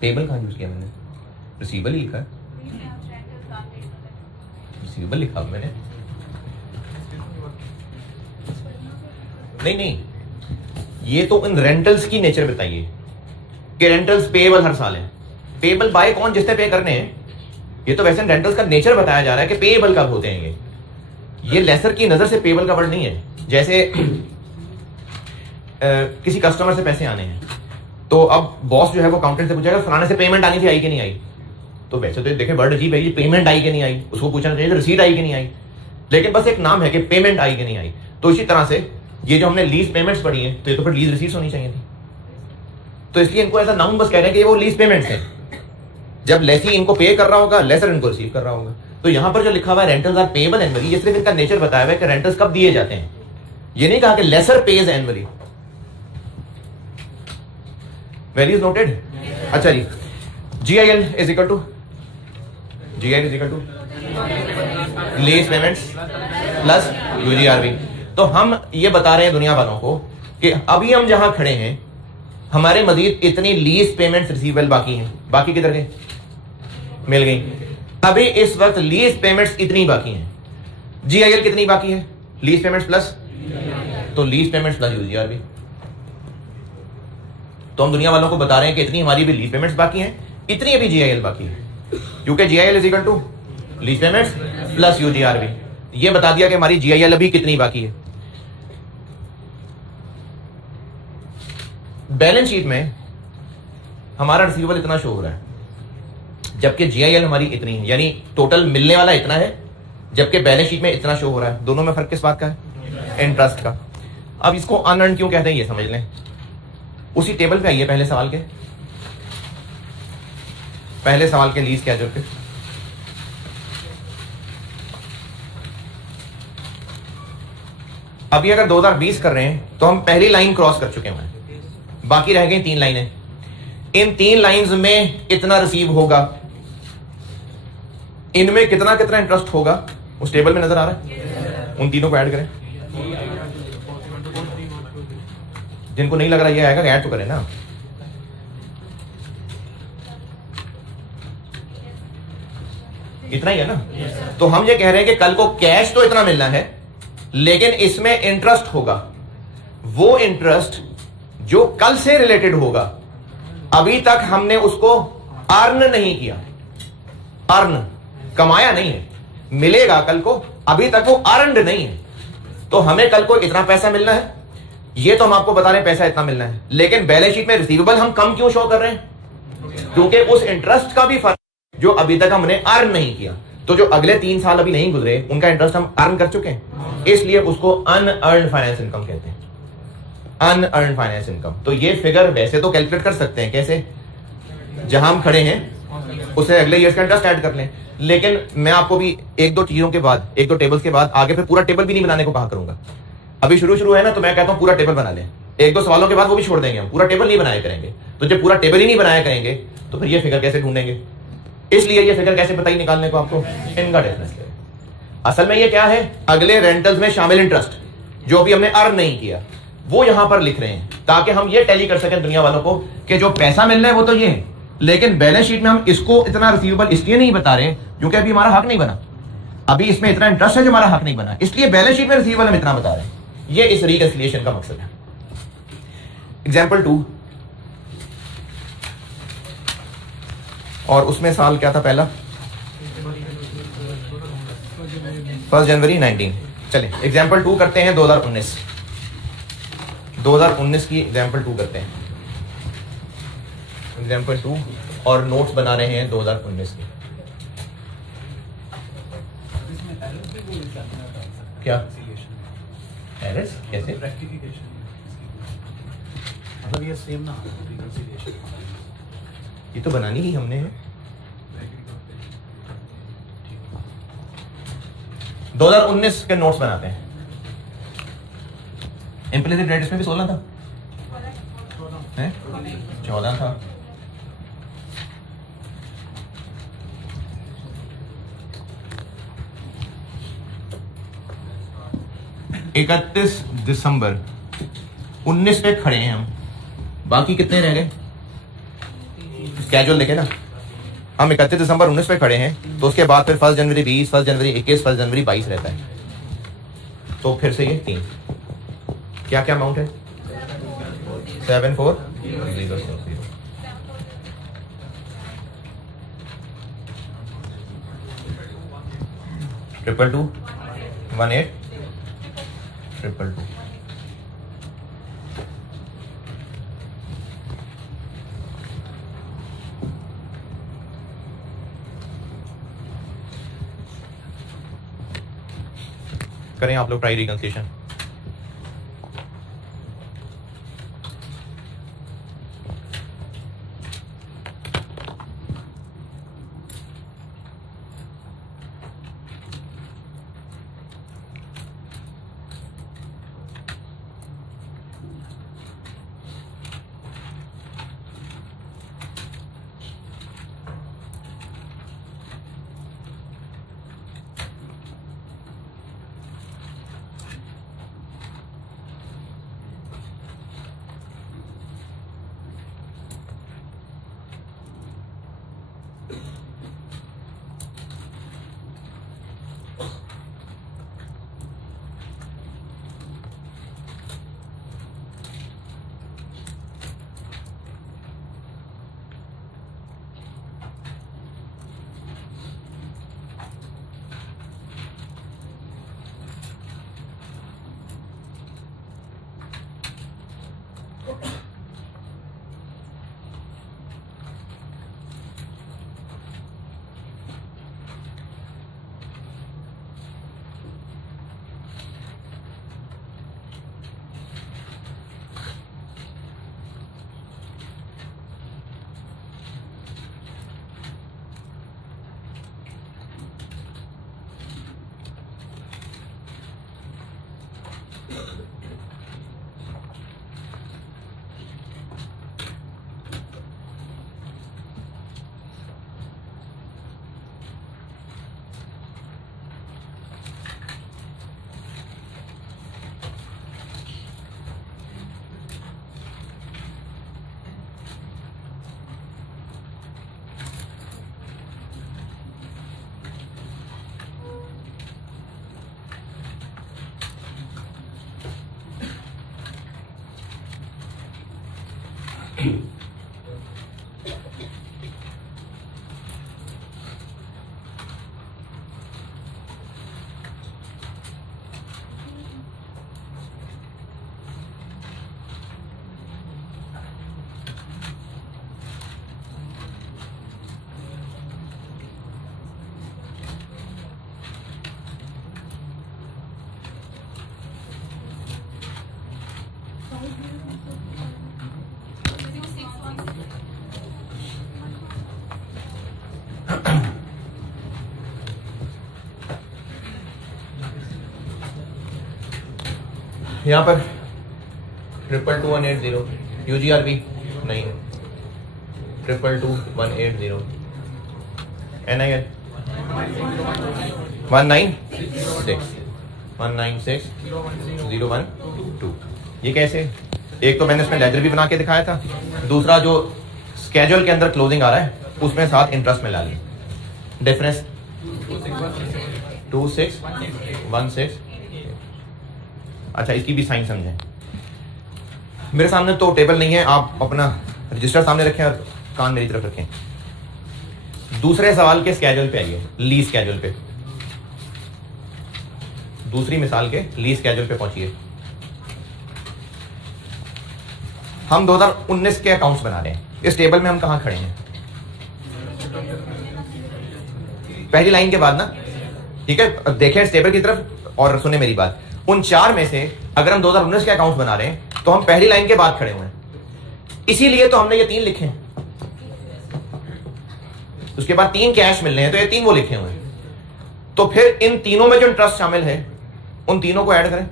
टेबल कहाँ यूज किया मैंने? रिसीवेबल ही लिखा है, रिसीवेबल लिखा मैंने। नहीं, ये तो इन रेंटल्स की नेचर बताइए कि रेंटल्स पेएबल हर साल है। पेएबल बाय कौन? जिसने पे करने हैं। ये तो वैसे रेंटल्स का नेचर बताया जा रहा है कि पेएबल कब होते हैं। ये लेसर की नजर से पेएबल का वर्ड नहीं है। जैसे किसी कस्टमर से पैसे आने हैं तो अब बॉस जो है वो अकाउंटेंट से पूछेगा फलाने से पेमेंट आनी थी, आई कि नहीं आई? तो वैसे तो देखे वर्ड अजीब है, ये पेमेंट आई कि नहीं आई, उसको पूछना चाहिए रिसीट आई कि नहीं आई, लेकिन बस एक नाम है कि पेमेंट आई कि नहीं आई। तो इसी तरह से ये जो हमने लीज पेमेंट्स पढ़ी हैं तो ये तो फिर लीज रिसीट्स होनी चाहिए थी। तो इसलिए इनको ऐसा नाउन बस कह रहे हैं कि वो लीज पेमेंट्स हैं। जब लेसी इनको पे कर रहा होगा, लेसर इनको रिसीव कर रहा होगा। तो यहां पर जो लिखा हुआ है रेंटल्स आर पेएबल एनुअली, ये सिर्फ इनका नेचर बताया हुआ है कि रेंटल्स कब दिए जाते हैं। ये नहीं कहा कि lessor pays annually. Values noted? अच्छा जी, GIL is equal to lease payments plus UGRV। तो हम ये बता रहे हैं दुनिया वालों को कि अभी हम जहां खड़े हैं हमारे मजीद इतनी लीज पेमेंट्स रिसीवेबल बाकी हैं। बाकी किधर गए? मिल गई। अभी इस वक्त लीज पेमेंट्स इतनी बाकी हैं। GIL कितनी बाकी है? लीज पेमेंट्स प्लस, तो लीज पेमेंट्स प्लस UGRV। तो हम दुनिया वालों को बता रहे हैं कि इतनी हमारी भी लीज पेमेंट्स बाकी हैं, इतनी अभी GIL बाकी है, क्योंकि GIL is equal to lease payments plus UGRV। ये बता दिया कि हमारी GIL अभी कितनी बाकी है। बैलेंस शीट में हमारा रिसीवेबल इतना शो हो रहा है जबकि GIL हमारी इतनी है, यानी टोटल मिलने वाला इतना है जबकि बैलेंस शीट में इतना शो हो रहा है। दोनों में फर्क किस बात का है? इंटरेस्ट का। अब इसको अनअर्न क्यों कहते हैं ये समझ लें। उसी टेबल पे आइए पहले सवाल के लीज स्केड्यूल पे। अभी अगर 2020 कर रहे हैं तो हम पहली लाइन क्रॉस कर चुके हैं, बाकी रह गई 3 लाइनें। इन 3 लाइंस में इतना रिसीव होगा, इनमें कितना कितना इंटरेस्ट होगा उस टेबल में नजर आ रहा है। उन तीनों को ऐड करें। जिनको नहीं लग रहा ये आएगा ऐड तो करें ना। इतना ही है ना। तो हम ये कह रहे हैं कि कल को कैश तो इतना मिलना है, लेकिन इसमें इंटरेस्ट होगा, वो इंटरेस्ट जो कल से रिलेटेड होगा। अभी तक हमने उसको अर्न नहीं किया, अर्न कमाया नहीं है, मिलेगा कल को, अभी तक वो अर्नड नहीं है। तो हमें कल को इतना पैसा मिलना है, ये तो हम आपको बता रहे हैं पैसा इतना मिलना है, लेकिन बैलेंस शीट में रिसीवेबल हम कम क्यों शो कर रहे हैं? क्योंकि उस इंटरेस्ट का भी फर्क जो अभी तक हमने अर्न नहीं किया। तो जो अगले 3 साल अभी नहीं गुजरे उनका इंटरेस्ट हम अर्न कर चुके हैं, इसलिए उसको अनअर्न्ड फाइनेंस इनकम कहते हैं, अनअर्न्ड फाइनेंस इनकम। तो ये फिगर वैसे तो कैलकुलेट कर सकते हैं, कैसे? जहां हम खड़े हैं उसे अगले ईयर का इंटरेस्ट ऐड कर लें, लेकिन मैं आपको भी 1-2 चीजों के बाद, 1-2 टेबल्स के बाद आगे फिर पूरा टेबल भी नहीं बनाने को कहा करूंगा। अभी शुरू है ना, तो मैं कहता हूं पूरा टेबल बना लें। 1-2 सवालों के बाद वो भी छोड़ देंगे, हम पूरा टेबल नहीं बनाया करेंगे। तो जब पूरा टेबल ही नहीं बनाया करेंगे तो फिर ये फिगर कैसे ढूंढेंगे? इसलिए ये फिगर कैसे बताइए निकालने को आपको? इनका डिफरेंस ले। असल में ये क्या है, अगले रेंटल्स में शामिल इंटरेस्ट जो भी हमने अर्न नहीं किया वो यहां पर लिख रहे हैं, ताकि हम ये टैली कर सकें दुनिया वालों को कि जो पैसा मिल रहा है वो तो ये है, लेकिन बैलेंस शीट में हम इसको इतना रिसीवेबल इसलिए नहीं बता रहे क्योंकि अभी हमारा हक नहीं बना, अभी इसमें इतना इंटरेस्ट है जो हमारा हक नहीं बना, इसलिए बैलेंस शीट में रिसीवेबल हम इतना बता रहे हैं। ये इस रिकंसिलिएशन का मकसद है। एग्जाम्पल 2, और उसमें साल क्या था पहला? 1 जनवरी 19। चलिए एग्जाम्पल 2 करते हैं 2019 की एग्जाम्पल 2 करते हैं, एग्जाम्पल 2, और नोट्स बना रहे हैं 2019 के। क्या एरर्स? कैसे? मतलब ये सेम ना रिकंसिलिएशन, ये तो बनानी ही हमने है। 2019 के नोट्स बनाते हैं। इम्प्लिसिट रेट इसमें भी 16 था, 14 था। इकतीस दिसंबर 19 पे खड़े हैं हम, बाकी कितने रह गए? स्केड्यूल देखे ना, हम 31 दिसंबर 19 पे खड़े हैं, तो उसके बाद फिर 1 जनवरी 20, 1 जनवरी 21, 1 जनवरी 22 रहता है। तो फिर से ये 3 क्या क्या अमाउंट है? 7400 222 18 222। करें आप लोग ट्राई रिकंसिलिएशन। यहाँ पर 222180 UGRB नहीं, 222180 NIL 196 ये कैसे? एक तो मैंने इसमें लेजर भी बना के दिखाया था, दूसरा जो स्केड्यूल के अंदर क्लोजिंग आ रहा है उसमें साथ इंटरेस्ट में ला लिया। डिफरेंस 2616। अच्छा, इसकी भी साइन समझें। मेरे सामने तो टेबल नहीं है, आप अपना रजिस्टर सामने रखें और कान मेरी तरफ रखें। दूसरे सवाल के स्केड्यूल पे आइए, लीज स्केड्यूल पे। दूसरी मिसाल के लीज स्केड्यूल पे पहुंचिए। हम 2019 के अकाउंट्स बना रहे हैं। इस टेबल में हम कहां खड़े हैं? पहली लाइन के बाद ना, ठीक है? देखें इस टेबल की तरफ और सुने मेरी बात। उन चार में से अगर हम 2019 के अकाउंट्स बना रहे हैं तो हम पहली लाइन के बाद खड़े हुए हैं, इसीलिए तो हमने ये 3 लिखे हैं। उसके बाद 3 कैश मिलने हैं तो ये 3 वो लिखे हुए हैं। तो फिर इन तीनों में जो इंटरेस्ट शामिल है उन तीनों को ऐड करें।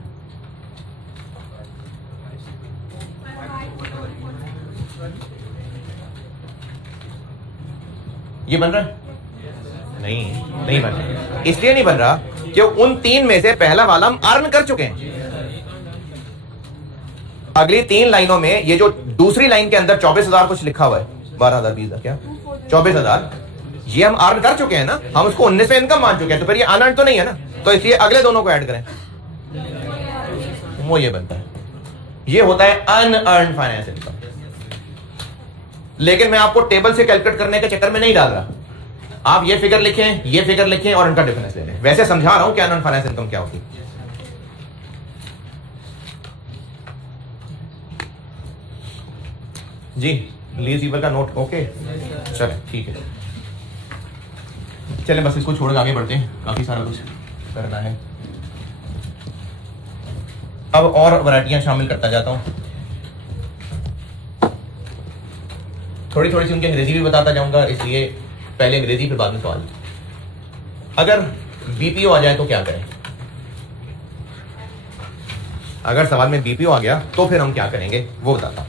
ये बन रहा है? नहीं बन रहा। इसलिए नहीं बन रहा कि उन 3 में से पहला वाला हम अर्न कर चुके हैं। अगली 3 लाइनों में ये जो दूसरी लाइन के अंदर 24,000 कुछ लिखा हुआ है, 12,000 20,000 क्या 24,000, ये हम अर्न कर चुके हैं ना, हम उसको 19 में इनकम मान चुके हैं, तो फिर ये अनअर्न तो नहीं है ना, तो इसलिए अगले दोनों को ऐड करें, वो ये बनता है। ये होता है अनअर्न फाइनेंस इनकम। लेकिन मैं आपको टेबल से कैलकुलेट करने के चक्कर में नहीं डाल रहा। आप ये फिगर लिखें और इनका डिफरेंस ले लें। वैसे समझा रहा हूं कि अनअर्न फाइनेंस इनकम क्या होती है। जी, लीज ईवर का नोट ओके, चले ठीक है, चलें बस इसको छोड़ के आगे बढ़ते हैं, काफी सारा कुछ करना है। अब और वैरायटियां शामिल करता जाता हूं, थोड़ी थोड़ी सी उनकी अंग्रेजी भी बताता जाऊंगा, इसलिए पहले अंग्रेजी फिर बाद में सवाल। अगर बीपीओ आ जाए तो क्या करें? अगर सवाल में बीपीओ आ गया तो फिर हम क्या करेंगे वो बताता हूं।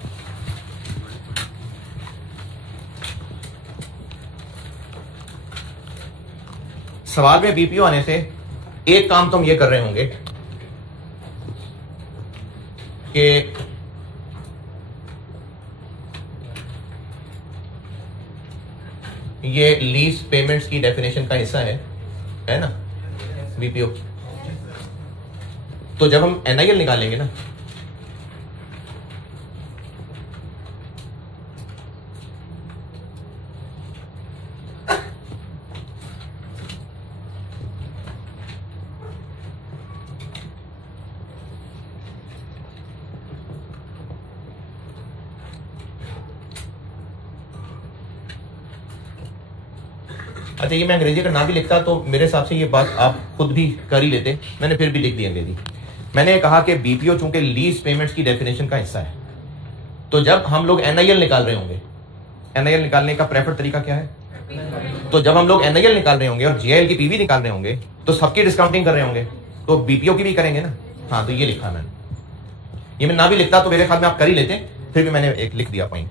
सवाल में बीपीओ आने से एक काम तो हम ये कर रहे होंगे कि ये लीज पेमेंट्स की डेफिनेशन का हिस्सा है ना बीपीओ। तो जब हम एनआईएल निकालेंगे ना, अच्छा ये मैं अंग्रेजी का ना भी लिखता तो मेरे हिसाब से ये बात आप खुद भी कर ही लेते, मैंने फिर भी लिख दी अंग्रेजी। मैंने कहा कि बीपीओ चूंकि लीज पेमेंट्स की डेफिनेशन का हिस्सा है, तो जब हम लोग एनआईएल निकाल रहे होंगे, एनआईएल निकालने का प्रेफर्ड तरीका क्या है? तो जब हम लोग एनआईएल निकाल रहे होंगे और जीआईएल की पीवी निकाल रहे होंगे तो सबकी डिस्काउंटिंग कर रहे होंगे, तो बीपीओ की भी करेंगे ना। हाँ, तो ये लिखा मैंने। ये मैं ना भी लिखता तो मेरे ख्याल में आप कर ही लेते, फिर भी मैंने एक लिख दिया पॉइंट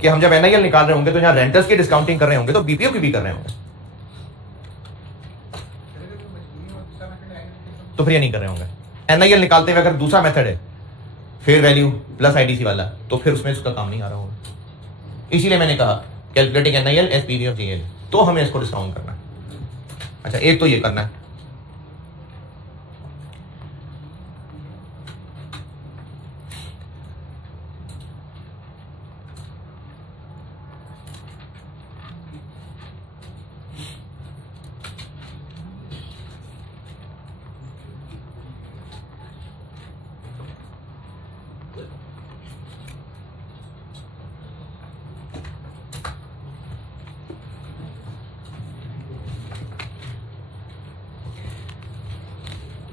कि हम जब एनआईएल निकाल रहे होंगे तो जहां रेंटर्स की डिस्काउंटिंग कर रहे होंगे तो बीपीओ की भी कर रहे होंगे, तो फिर ये नहीं कर रहे होंगे। एनआईएल निकालते हुए अगर दूसरा मेथड है फेयर वैल्यू प्लस आईडीसी वाला, तो फिर उसमें उसका काम नहीं आ रहा होगा। इसीलिए मैंने कहा calculating NIL as PV of GL, तो हमें इसको डिस्काउंट करना है। अच्छा, एक तो ये करना है।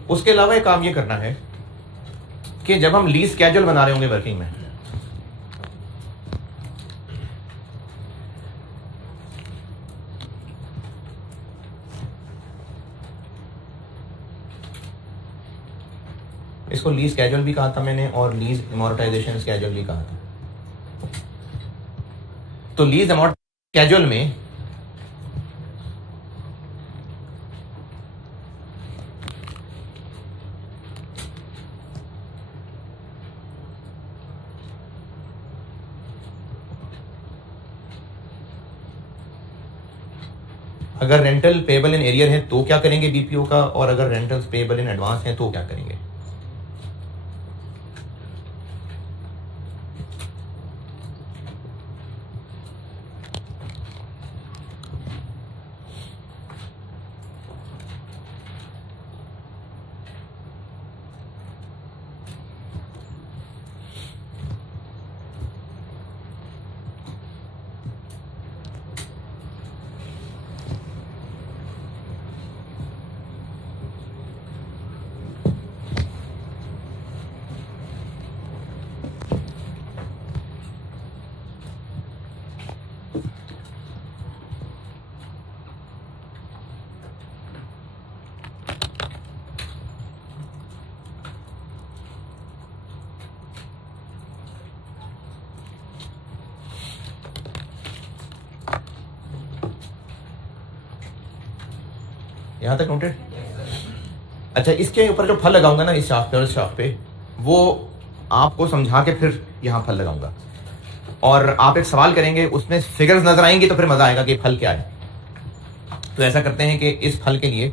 उसके अलावा एक काम ये करना है कि जब हम लीज स्केड्यूल बना रहे होंगे वर्किंग में, इसको लीज स्केड्यूल भी कहा था मैंने और लीज अमोर्टाइजेशन स्केड्यूल भी कहा था। तो लीज अमोर्टाइजेशन स्केड्यूल में अगर रेंटल पेबल इन एरियर है तो क्या करेंगे बीपीओ का, और अगर रेंटल्स पेबल इन एडवांस है तो क्या करेंगे। यहां तक नोटेड। अच्छा, इसके ऊपर जो फल लगाऊंगा ना इस शाफ्ट पे और इस शाफ्ट पे, वो आपको समझा के फिर यहां फल लगाऊंगा, और आप एक सवाल करेंगे उसमें फिगर्स नजर आएंगी तो फिर मजा आएगा कि फल क्या है। तो ऐसा करते हैं कि इस फल के लिए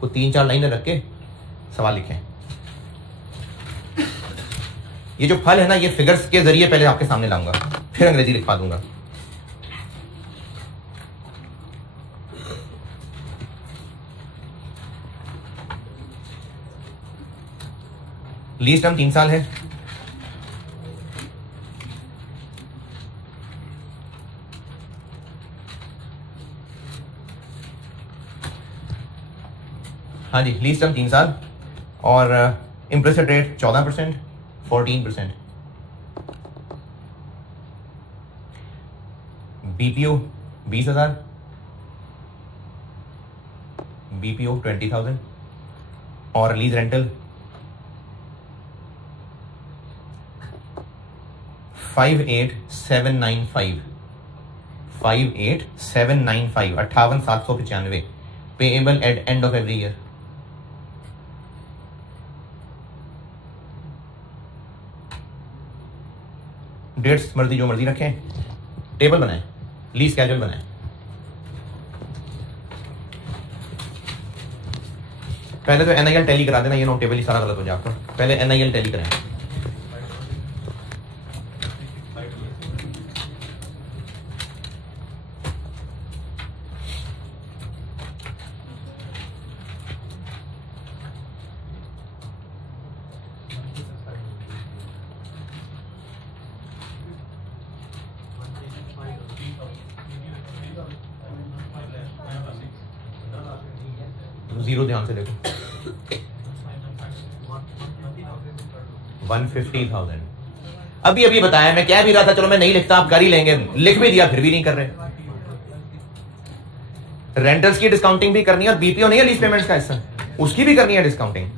कोई 3-4 लाइनें रख के सवाल लिखें। ये जो फल है ना, ये फिगर्स के जरिए पहले आपके सामने लाऊंगा, फिर अंग्रेजी लिखवा दूंगा। लीज टर्म 3 साल है, हाँ जी, लीज टर्म 3 साल, और इंप्रेस्ड रेट 14%, 14%, बीपीओ 20,000, बीपीओ 20,000, और lease rental 58,795, 58,795, 58,795, payable at end of every year. डेट्स मर्जी जो मर्जी रखें, टेबल बनाएं, लीज स्केड्यूल बनाएं। पहले तो एनआईएल टैली करा देना, ये नोट टेबल ही सारा गलत हो जाए आपका। पहले एनआईएल टैली करें। जीरो ध्यान से देखो, 150,000। अभी अभी बताया, मैं कह भी रहा था चलो मैं नहीं लिखता, आप कर ही लेंगे, लिख भी दिया, फिर भी नहीं कर रहे। रेंटर्स की डिस्काउंटिंग भी करनी है, और बीपीओ नहीं है लीज पेमेंट्स का हिस्सा, उसकी भी करनी है डिस्काउंटिंग।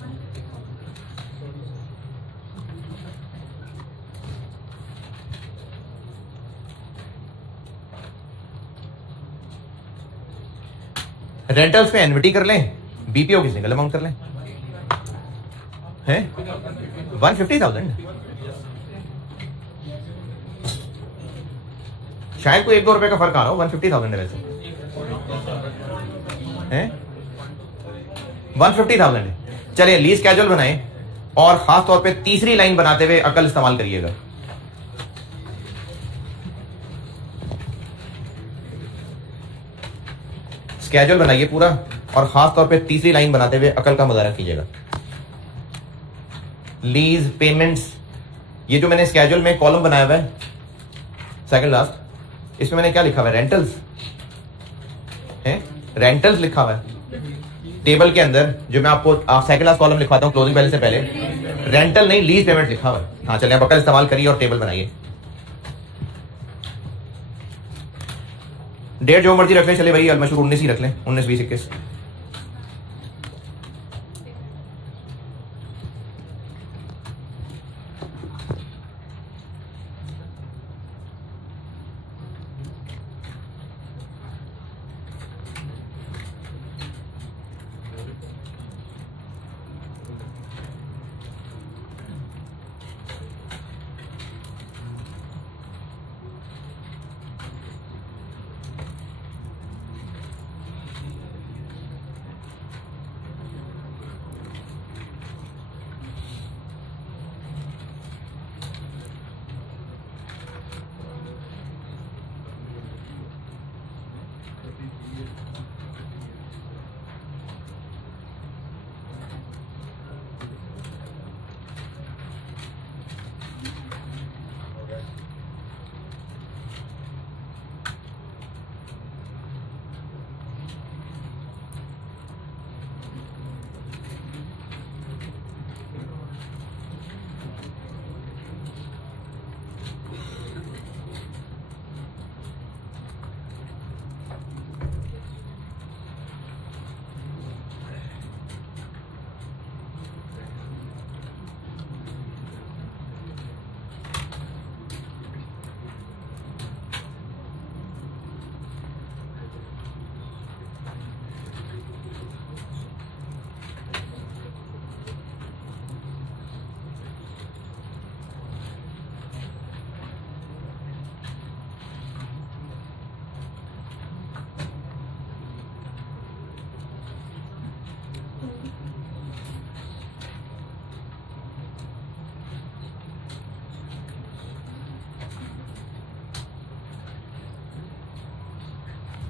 रेंटल्स पे एनविटी कर लें, बीपीओ की सिंगल अमाउंट कर लें, हैं 150,000। शायद कोई 1-2 रुपए का फर्क आ रहा हो, 150,000 है वैसे, हैं 150,000 है। चलिए लीज कैजुअल बनाएं और खास तौर पे तीसरी लाइन बनाते हुए अकल इस्तेमाल करिएगा। स्केड्यूल बनाइए पूरा और खास तौर पे तीसरी लाइन बनाते हुए अकल का मुजाहरा कीजिएगा। लीज पेमेंट्स, ये जो मैंने स्केड्यूल में कॉलम बनाया हुआ है सेकंड लास्ट, इसमें मैंने क्या लिखा हुआ है? रेंटल्स है, रेंटल्स लिखा हुआ है टेबल के अंदर। जो मैं आपको सेकंड लास्ट कॉलम लिखवाता हूं क्लोजिंग बैलेंस से पहले, रेंटल नहीं लीज पेमेंट लिखा हुआ है। हाँ चलिए, आप अकल इस्तेमाल करिए और टेबल बनाइए। डेट जो मर्जी रख लें, चले भाई अलमशहूर 19 ही रख लें, 19, 20, 21।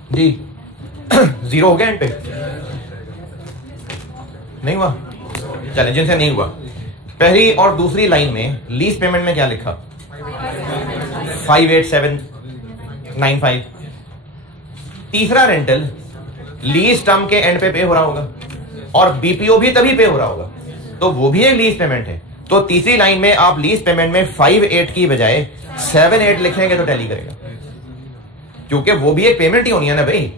जी जीरो हो गया एंड पे? नहीं हुआ? चले, जिनसे नहीं हुआ, पहली और दूसरी लाइन में लीज पेमेंट में क्या लिखा? 58795। तीसरा रेंटल लीज टर्म के एंड पे हो रहा होगा और बीपीओ भी तभी पे हो रहा होगा, तो वो भी एक लीज पेमेंट है। तो तीसरी लाइन में आप लीज पेमेंट में 58 की बजाय 78 लिखेंगे तो टैली करेगा, क्योंकि वो भी एक पेमेंट ही होनी है ना भाई।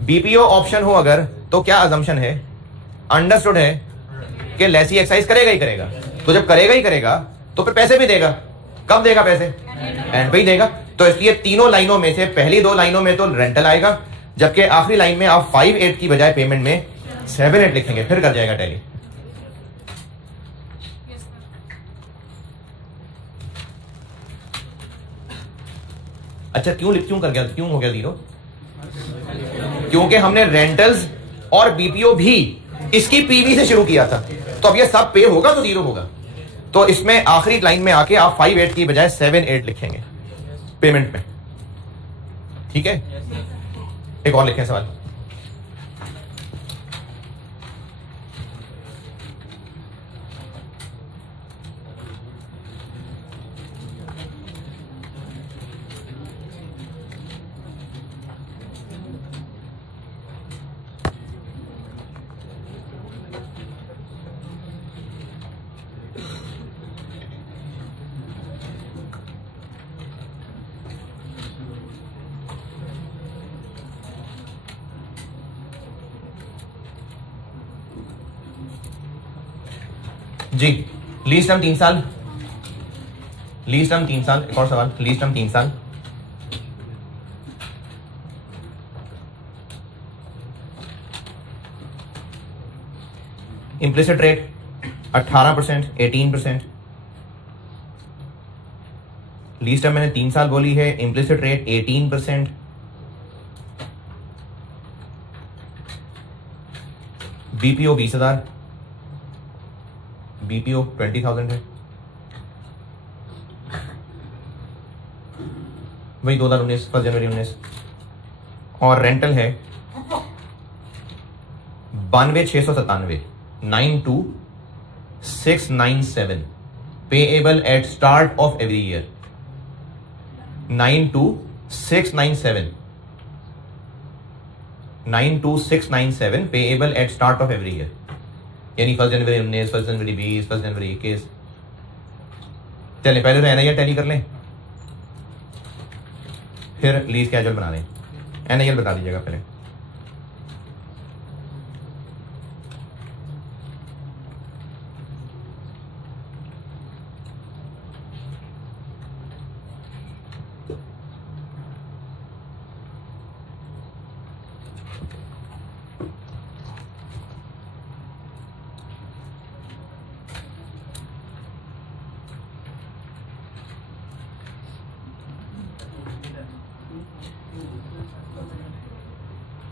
बीपीओ ऑप्शन हो अगर तो क्या अजम्पशन है? अंडरस्टूड है कि लेसी एक्साइज करेगा ही करेगा। तो जब करेगा ही करेगा तो फिर पैसे भी देगा। कब देगा पैसे? एंड पे ही देगा। तो इसलिए तीनों लाइनों में से पहली दो लाइनों में तो रेंटल आएगा, जबकि आखिरी लाइन में आप 58 की बजाय पेमेंट में 78 लिखेंगे, फिर कर जाएगा टैली। अच्छा क्यों कर गया, क्यों हो गया जीरो? क्योंकि हमने रेंटल्स और बीपीओ भी इसकी पीवी से शुरू किया था, तो अब ये सब पे होगा तो जीरो होगा। तो इसमें आखिरी लाइन में आके आप 58 की बजाय 78 लिखेंगे पेमेंट में, ठीक है? एक और लिखें सवाल। जी लीज टर्म 3 साल, लीज टर्म 3 साल। एक और सवाल, लीज टर्म 3 साल। Implicit rate 18%, 18%। लीज टर्म मैंने 3 साल बोली है, इम्प्लिसिट रेट 18%। बीपीओ 20,000, बीपीओ 20,000 है, वही 2019, 1 जनवरी 19। और रेंटल है 92,697, 92,697, payable eight start of every year. 92,697, 92,697 payable eight start of every year, यानी 1 जनवरी 19, 1 जनवरी 20, 1 जनवरी 21। चले पहले तो एनआईएल टैली कर लें, फिर लीज कैजुअल बना लें। एनआईएल बता दीजिएगा पहले।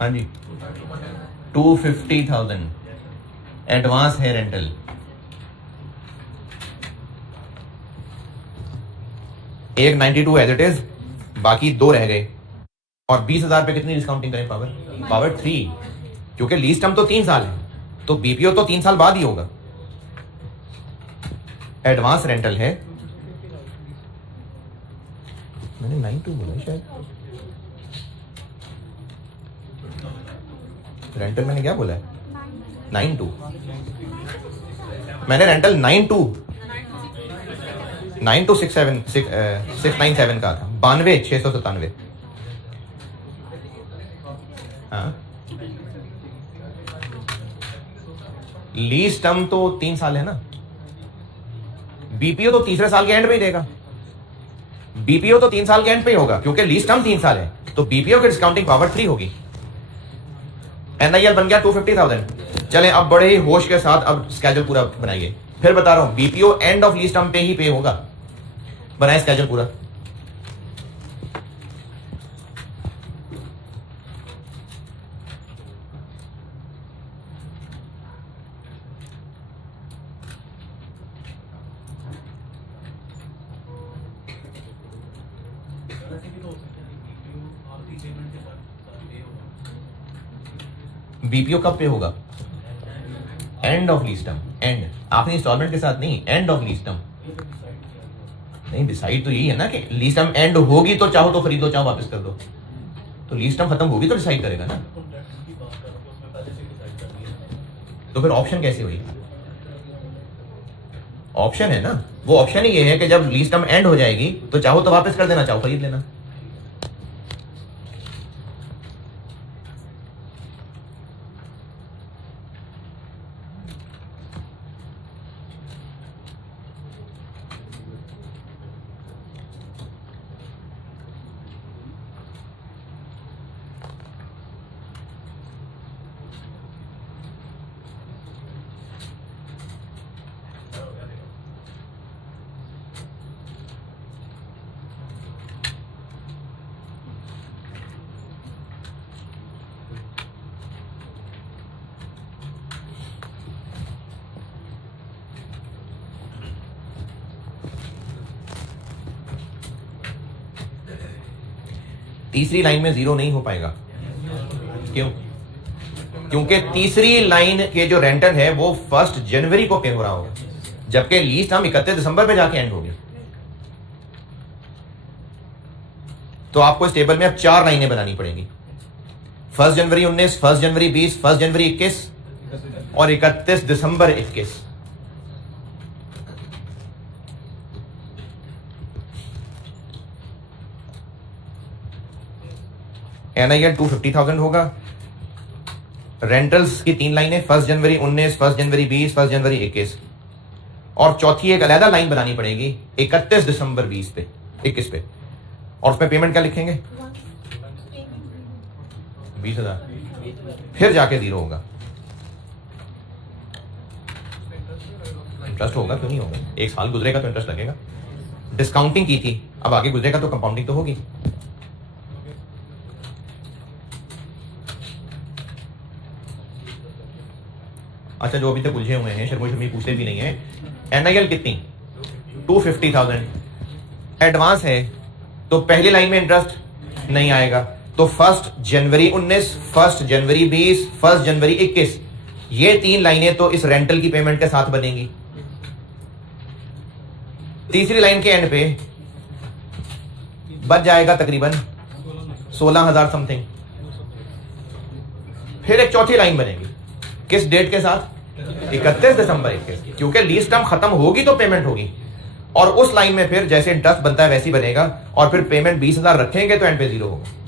हाँ जी 250,000 एडवांस है रेंटल। एक 92 एज इट इज, बाकी 2 रह गए। और 20,000 पे कितनी डिस्काउंटिंग करें? पावर 3, क्योंकि लीज टर्म तो 3 साल है, तो बीपीओ तो 3 साल बाद ही होगा। एडवांस रेंटल है, मैंने 92 बोला शायद, रेंटल मैंने क्या बोला है? 92, मैंने रेंटल 92,697 का था, 92,697। हाँ, लीज टर्म तो 3 साल है ना, बीपीओ तो तीसरे साल के एंड पे ही देगा। बीपीओ तो 3 साल के एंड पे ही होगा, क्योंकि लीज टर्म 3 साल है, तो बीपीओ की डिस्काउंटिंग पावर 3 होगी। एनआईएल बन गया 250,000। चलें अब बड़े ही होश के साथ अब स्केड्यूल पूरा बनाइए। फिर बता रहा हूं, BPO and of lease term पे ही पे होगा। बनाए स्केड्यूल पूरा। बीपीओ कब पे होगा? And of lease term. And आपने इंस्टॉलमेंट के साथ नहीं, एंड ऑफ लीज टर्म। नहीं, डिसाइड तो यही है ना कि लीज टर्म एंड होगी तो चाहो तो खरीदो, चाहो वापस कर दो। तो लीज टर्म खत्म होगी तो डिसाइड करेगा ना। तो फिर ऑप्शन कैसे हुई? ऑप्शन है ना, वो ऑप्शन ही ये है कि जब लीज टर्म एंड हो जाएगी तो चाहो तो वापस कर देना, चाहो खरीद लेना। तीसरी लाइन में 0 नहीं हो पाएगा। क्यों? क्योंकि तीसरी लाइन के जो रेंटल है वो 1 जनवरी को पे हो रहा होगा, जबकि लीज टर्म 31 दिसंबर पे जाके एंड होगी। तो आपको इस टेबल में अब 4 लाइनें बनानी पड़ेंगी। 1 जनवरी 19, 1 जनवरी 20, 1 जनवरी 21 और 31 दिसंबर 21। एनआईएल 250,000 होगा। रेंटल्स की 3 लाइनें, 1 जनवरी 19, 1 जनवरी 20, 1 जनवरी 21। और चौथी एक अलग लाइन बनानी पड़ेगी 31 दिसंबर 20 पे, 21 पे। और उसमें पेमेंट क्या लिखेंगे? 20,000। फिर जाके 0 होगा। इंटरेस्ट होगा, क्यों नहीं होगा? एक साल गुजरेगा तो इंटरेस्ट लगेगा। डिस्काउंटिंग की थी, अब आगे गुजरेगा तो कंपाउंडिंग तो होगी। अच्छा, जो अभी तक उलझे हुए हैं, शर्मो शर्मी पूछते भी नहीं है, NIL कितनी? 250,000 एडवांस है, तो पहली लाइन में इंटरेस्ट नहीं आएगा। तो 1 जनवरी 19, 1 जनवरी 20, 1 जनवरी 21, ये 3 लाइनें तो इस रेंटल की पेमेंट के साथ बनेंगी। तीसरी लाइन के एंड पे बच जाएगा तकरीबन 16,000 समथिंग। फिर एक चौथी लाइन बनेगी, किस डेट के साथ? 31 दिसंबर 21, क्योंकि लीज टर्म खत्म होगी तो पेमेंट होगी। और उस लाइन में फिर जैसे इंटरेस्ट बनता है वैसे ही बनेगा, और फिर पेमेंट 20,000 रखेंगे तो एंड पे 0 होगा।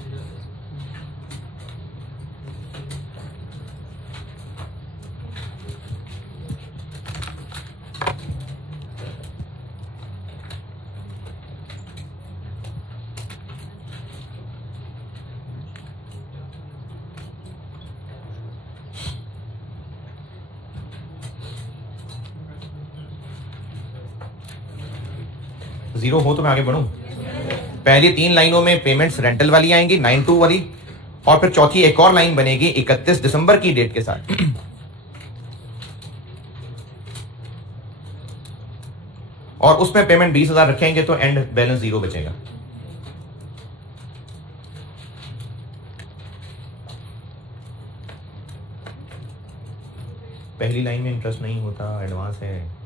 जीरो हो तो मैं आगे बढ़ूं। पहली 3 लाइनों में पेमेंट्स रेंटल वाली आएंगी 9-2 वाली, और फिर चौथी एक और लाइन बनेगी 31 दिसंबर की डेट के साथ। और उसमें पेमेंट 20,000 रखेंगे तो एंड बैलेंस 0 बचेगा। पहली लाइन में इंटरेस्ट नहीं होता, एडवांस है।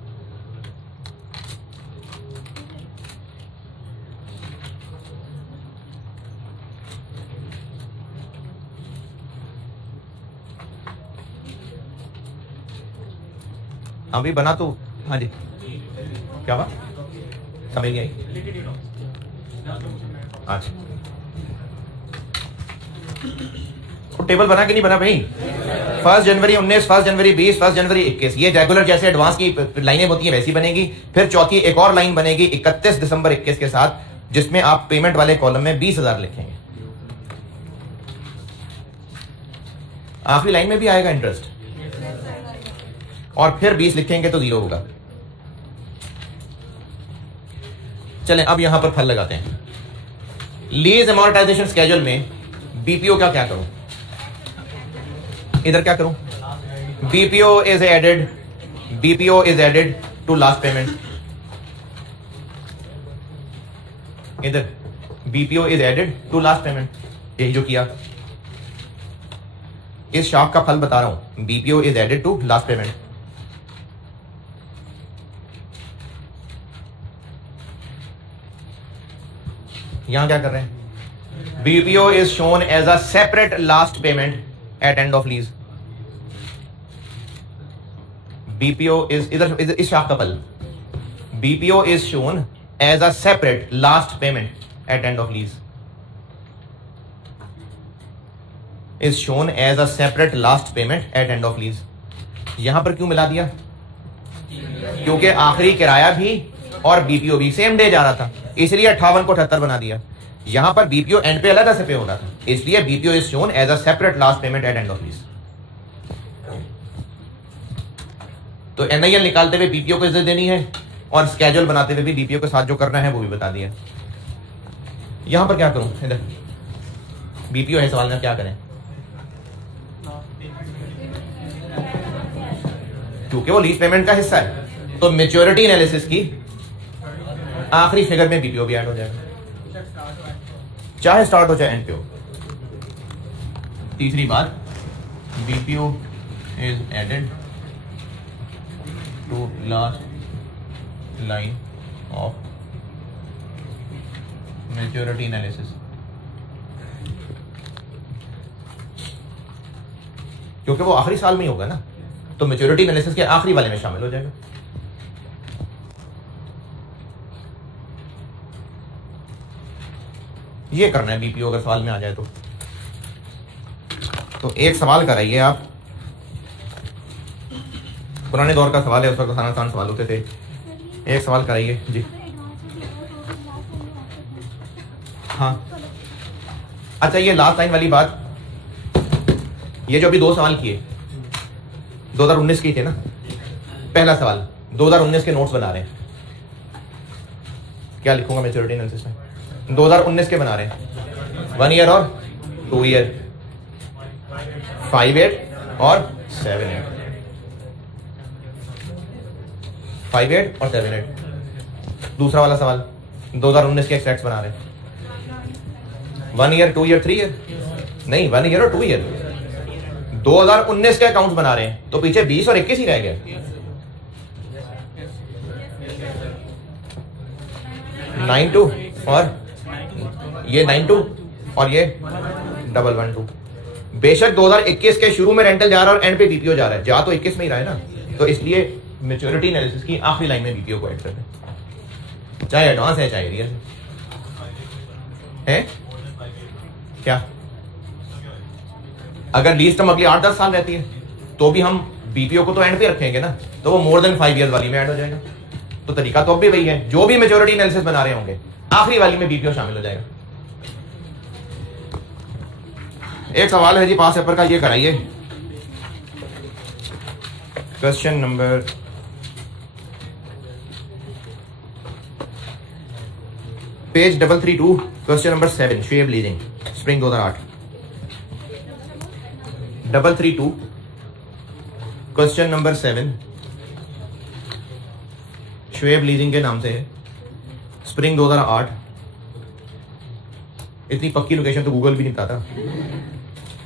अभी बना तो, हाँ जी, क्या बात समझ नहीं आई? अच्छा, तो टेबल बना कि नहीं बना भाई? 1 जनवरी 19, 1 जनवरी 20, 1 जनवरी 21, ये रेगुलर जैसे एडवांस की लाइनें होती हैं वैसी बनेगी। फिर चौथी एक और लाइन बनेगी 31 दिसंबर 21 के साथ, जिसमें आप पेमेंट वाले कॉलम में 20,000 लिखेंगे। आखिरी लाइन में भी आएगा इंटरेस्ट, और फिर 20 लिखेंगे तो 0 होगा। चलें अब यहां पर फल लगाते हैं। लीज अमोर्टाइजेशन स्केड्यूल में बीपीओ का क्या करूं? इधर क्या करूं? BPO is added to last payment. इधर BPO is added to last payment, यही जो किया। इस शाख का फल बता रहा हूं, BPO is added to last payment. यहां क्या कर रहे हैं? BPO is shown as a separate last payment at end of lease. BPO is, इधर इस शाख का फल, BPO is shown as a separate last payment at end of lease. Is shown as a separate last payment at end of lease. यहां पर क्यों मिला दिया? क्योंकि आखिरी किराया भी और बीपीओ भी सेम डे जा रहा था, इसलिए 58 को 78 बना दिया। यहां पर बीपीओ एंड पे अलग से पे हो रहा था, इसलिए BPO is shown as a separate last payment at end of lease. तो एनआईएल निकालते हुए बीपीओ को इज्जत देनी है, और स्केड्यूल बनाते हुए भी बीपीओ के साथ जो करना है वो भी बता दिया। यहां पर क्या करूं? इधर बीपीओ है, सवाल में क्या करें? क्योंकि वो लीज पेमेंट का हिस्सा है, तो मेच्योरिटी एनालिसिस की आखिरी फिगर में बीपीओ भी ऐड हो जाएगा, चाहे स्टार्ट हो चाहे एंड पे हो। तीसरी बात, BPO is added to last line of maturity analysis. क्योंकि वो आखिरी साल में ही होगा ना, तो मेच्योरिटी एनालिसिस के आखिरी वाले में शामिल हो जाएगा। ये करना है बीपीओ अगर सवाल में आ जाए तो एक सवाल कराइए आप। पुराने दौर का सवाल है, उस वक्त आसान सवाल होते थे। एक सवाल कराइए जी। हाँ, अच्छा, ये लास्ट लाइन वाली बात, ये जो अभी 2 सवाल किए 2019 के थे ना। पहला सवाल, 2019 के नोट्स बना रहे हैं, क्या लिखूंगा मैच्योरिटी एनालिसिस में? 2019 के बना रहे हैं, 1 ईयर और 2 ईयर, 5-8 और 7-8, 5-8 और 7-8। दूसरा वाला सवाल 2019 के एक्सट्रैक्ट्स बना रहे हैं, 1 ईयर, 2 ईयर, 3 ईयर, नहीं 1 ईयर और 2 ईयर। 2019 के अकाउंट्स बना रहे हैं तो पीछे 20 और 21 ही रह गया। 9-2 और ये 9-2 और ये 1-1-2। बेशक 2021 के शुरू में रेंटल जा रहा है और एंड पे बीपीओ जा रहा है, जा तो 21 में ही रहा है ना, तो इसलिए मैच्योरिटी एनालिसिस की आखिरी लाइन में बीपीओ को ऐड कर दें, चाहे एडवांस है चाहे रियल है। क्या अगर लीज टर्म अगली 8-10 साल रहती है तो भी हम बीपीओ को तो एंड पे रखेंगे ना, तो वो मोर देन 5 ईयर्स वाली में ऐड हो जाएगा। तो तरीका तो अब भी वही है, जो भी मैच्योरिटी एनालिसिस बना रहे होंगे आखिरी वाली में बीपीओ शामिल हो जाएगा। एक सवाल है जी पास पेपर का, ये कराइए। Question number page 332, question number 7, Shoaib leasing, spring 2008। 332, question number 7, Shoaib leasing के नाम से है, स्प्रिंग 2008। इतनी पक्की लोकेशन तो गूगल भी नहीं बताता।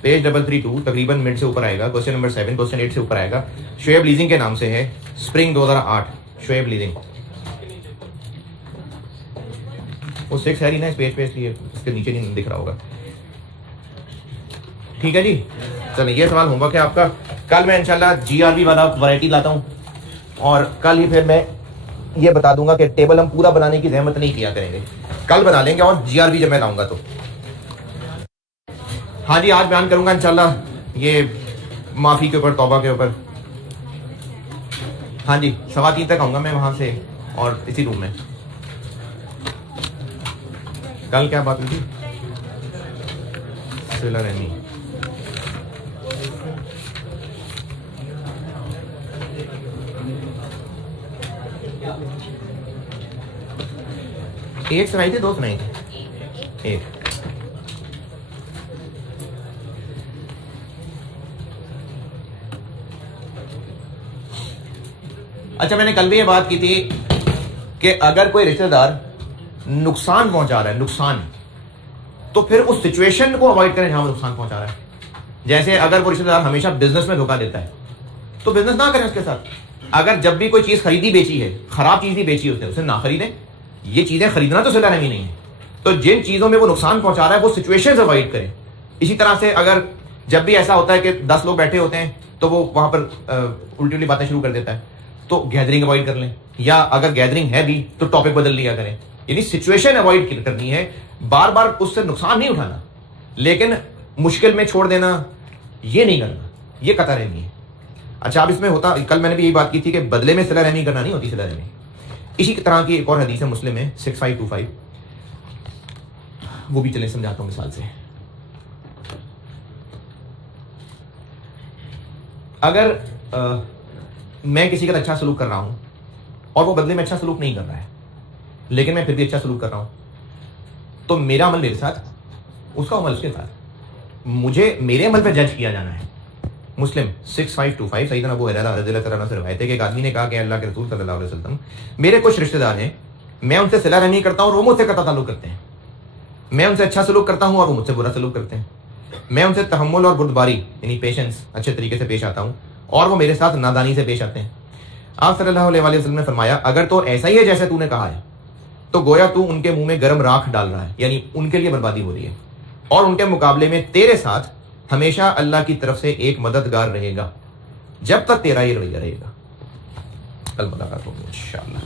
पेज 332, तकरीबन मिड से ऊपर आएगा, क्वेश्चन नंबर 7, क्वेश्चन 8 से ऊपर आएगा। शुएब लीजिंग के नाम से है, स्प्रिंग 2008, शुएब लीजिंग। वो 6 है ही ना इस पेज पे, इसलिए इसके नीचे नहीं दिख रहा होगा। ठीक है जी, चलिए ये सवाल होमवर्क है आपका। कल मैं इंशाल्लाह जीआरबी वाला वैरायटी लाता हूँ और कल ही फिर मैं ये बता दूंगा कि टेबल हम पूरा बनाने की जहमत नहीं किया करेंगे, कल बना लेंगे, और जीआरबी जब मैं लाऊंगा तो हाँ जी आज बयान करूंगा इंशाल्लाह ये माफी के ऊपर, तौबा के ऊपर। हाँ जी 3:15 तक आऊंगा मैं वहां से, और इसी रूम में। कल क्या बात हुई थी? सिला रहमी। एक सुनाई थी, 2 सुनाई थी? एक। अच्छा मैंने कल भी ये बात की थी कि अगर कोई रिश्तेदार नुकसान पहुंचा रहा है, नुकसान, तो फिर उस सिचुएशन को अवॉइड करें जहां नुकसान पहुंचा रहा है। जैसे अगर वो रिश्तेदार हमेशा बिजनेस में धोखा देता है तो बिजनेस ना करें उसके साथ। अगर जब भी कोई चीज खरीदी बेची है, खराब चीज ही बेची उसने, उसे ना खरीदें। ये चीजें खरीदना तो सिला रहमी नहीं है। तो जिन चीजों में वो नुकसान पहुंचा रहा है वो सिचुएशन अवॉइड करें। इसी तरह से अगर जब भी ऐसा होता है कि 10 लोग बैठे होते हैं तो वो वहां पर उल्टी उल्टी बातें शुरू कर देता है, तो गैदरिंग अवॉइड कर लें, या अगर गैदरिंग है भी तो टॉपिक बदल लिया करें। यानी सिचुएशन अवॉइड करनी है, बार बार उससे नुकसान नहीं उठाना, लेकिन मुश्किल में छोड़ देना ये नहीं करना, ये कतर रहमी है। अच्छा अब इसमें होता, कल मैंने भी यही बात की थी कि बदले में सिला रहमी करना नहीं होती सिला रहमी। इसी तरह की एक और हदीस है मुस्लिम में 6525, वो भी चले समझाता हूं मिसाल से। अगर मैं किसी का अच्छा सलूक कर रहा हूं और वो बदले में अच्छा सलूक नहीं कर रहा है, लेकिन मैं फिर भी अच्छा सलूक कर रहा हूं, तो मेरा अमल मेरे साथ, उसका अमल उसके साथ, मुझे मेरे अमल पर जज किया जाना है। मुस्लिम 6525, सैयदना अबू हुरैरा रज़ियल्लाहु अन्हु से रिवायत है कि एक आदमी ने कहा कि अल्लाह के रसूल सल्लल्लाहु अलैहि वसल्लम, मेरे कुछ रिश्तेदार हैं, मैं उनसे सिला रहमी करता हूं और वो मुझसे कता ताल्लुक करते हैं। मैं उनसे अच्छा सलूक करता हूं और वो मुझसे बुरा सलूक करते हैं। मैं उनसे तहम्मुल और बुर्दबारी यानी पेशेंस अच्छे तरीके से पेश आता हूं और वो मेरे साथ नादानी से पेश आते हैं। आप सल्लल्लाहु अलैहि वसल्लम ने फरमाया, अगर तो ऐसा ही है जैसे तूने कहा है, तो गोया तू उनके मुंह में गर्म राख डाल रहा है, यानी उनके लिए बर्बादी हो रही है, और उनके मुकाबले में तेरे साथ हमेशा अल्लाह की तरफ से एक मददगार रहेगा जब तक तेरा ये रवैया रहेगा। कल मुलाकात होगी इंशाअल्लाह।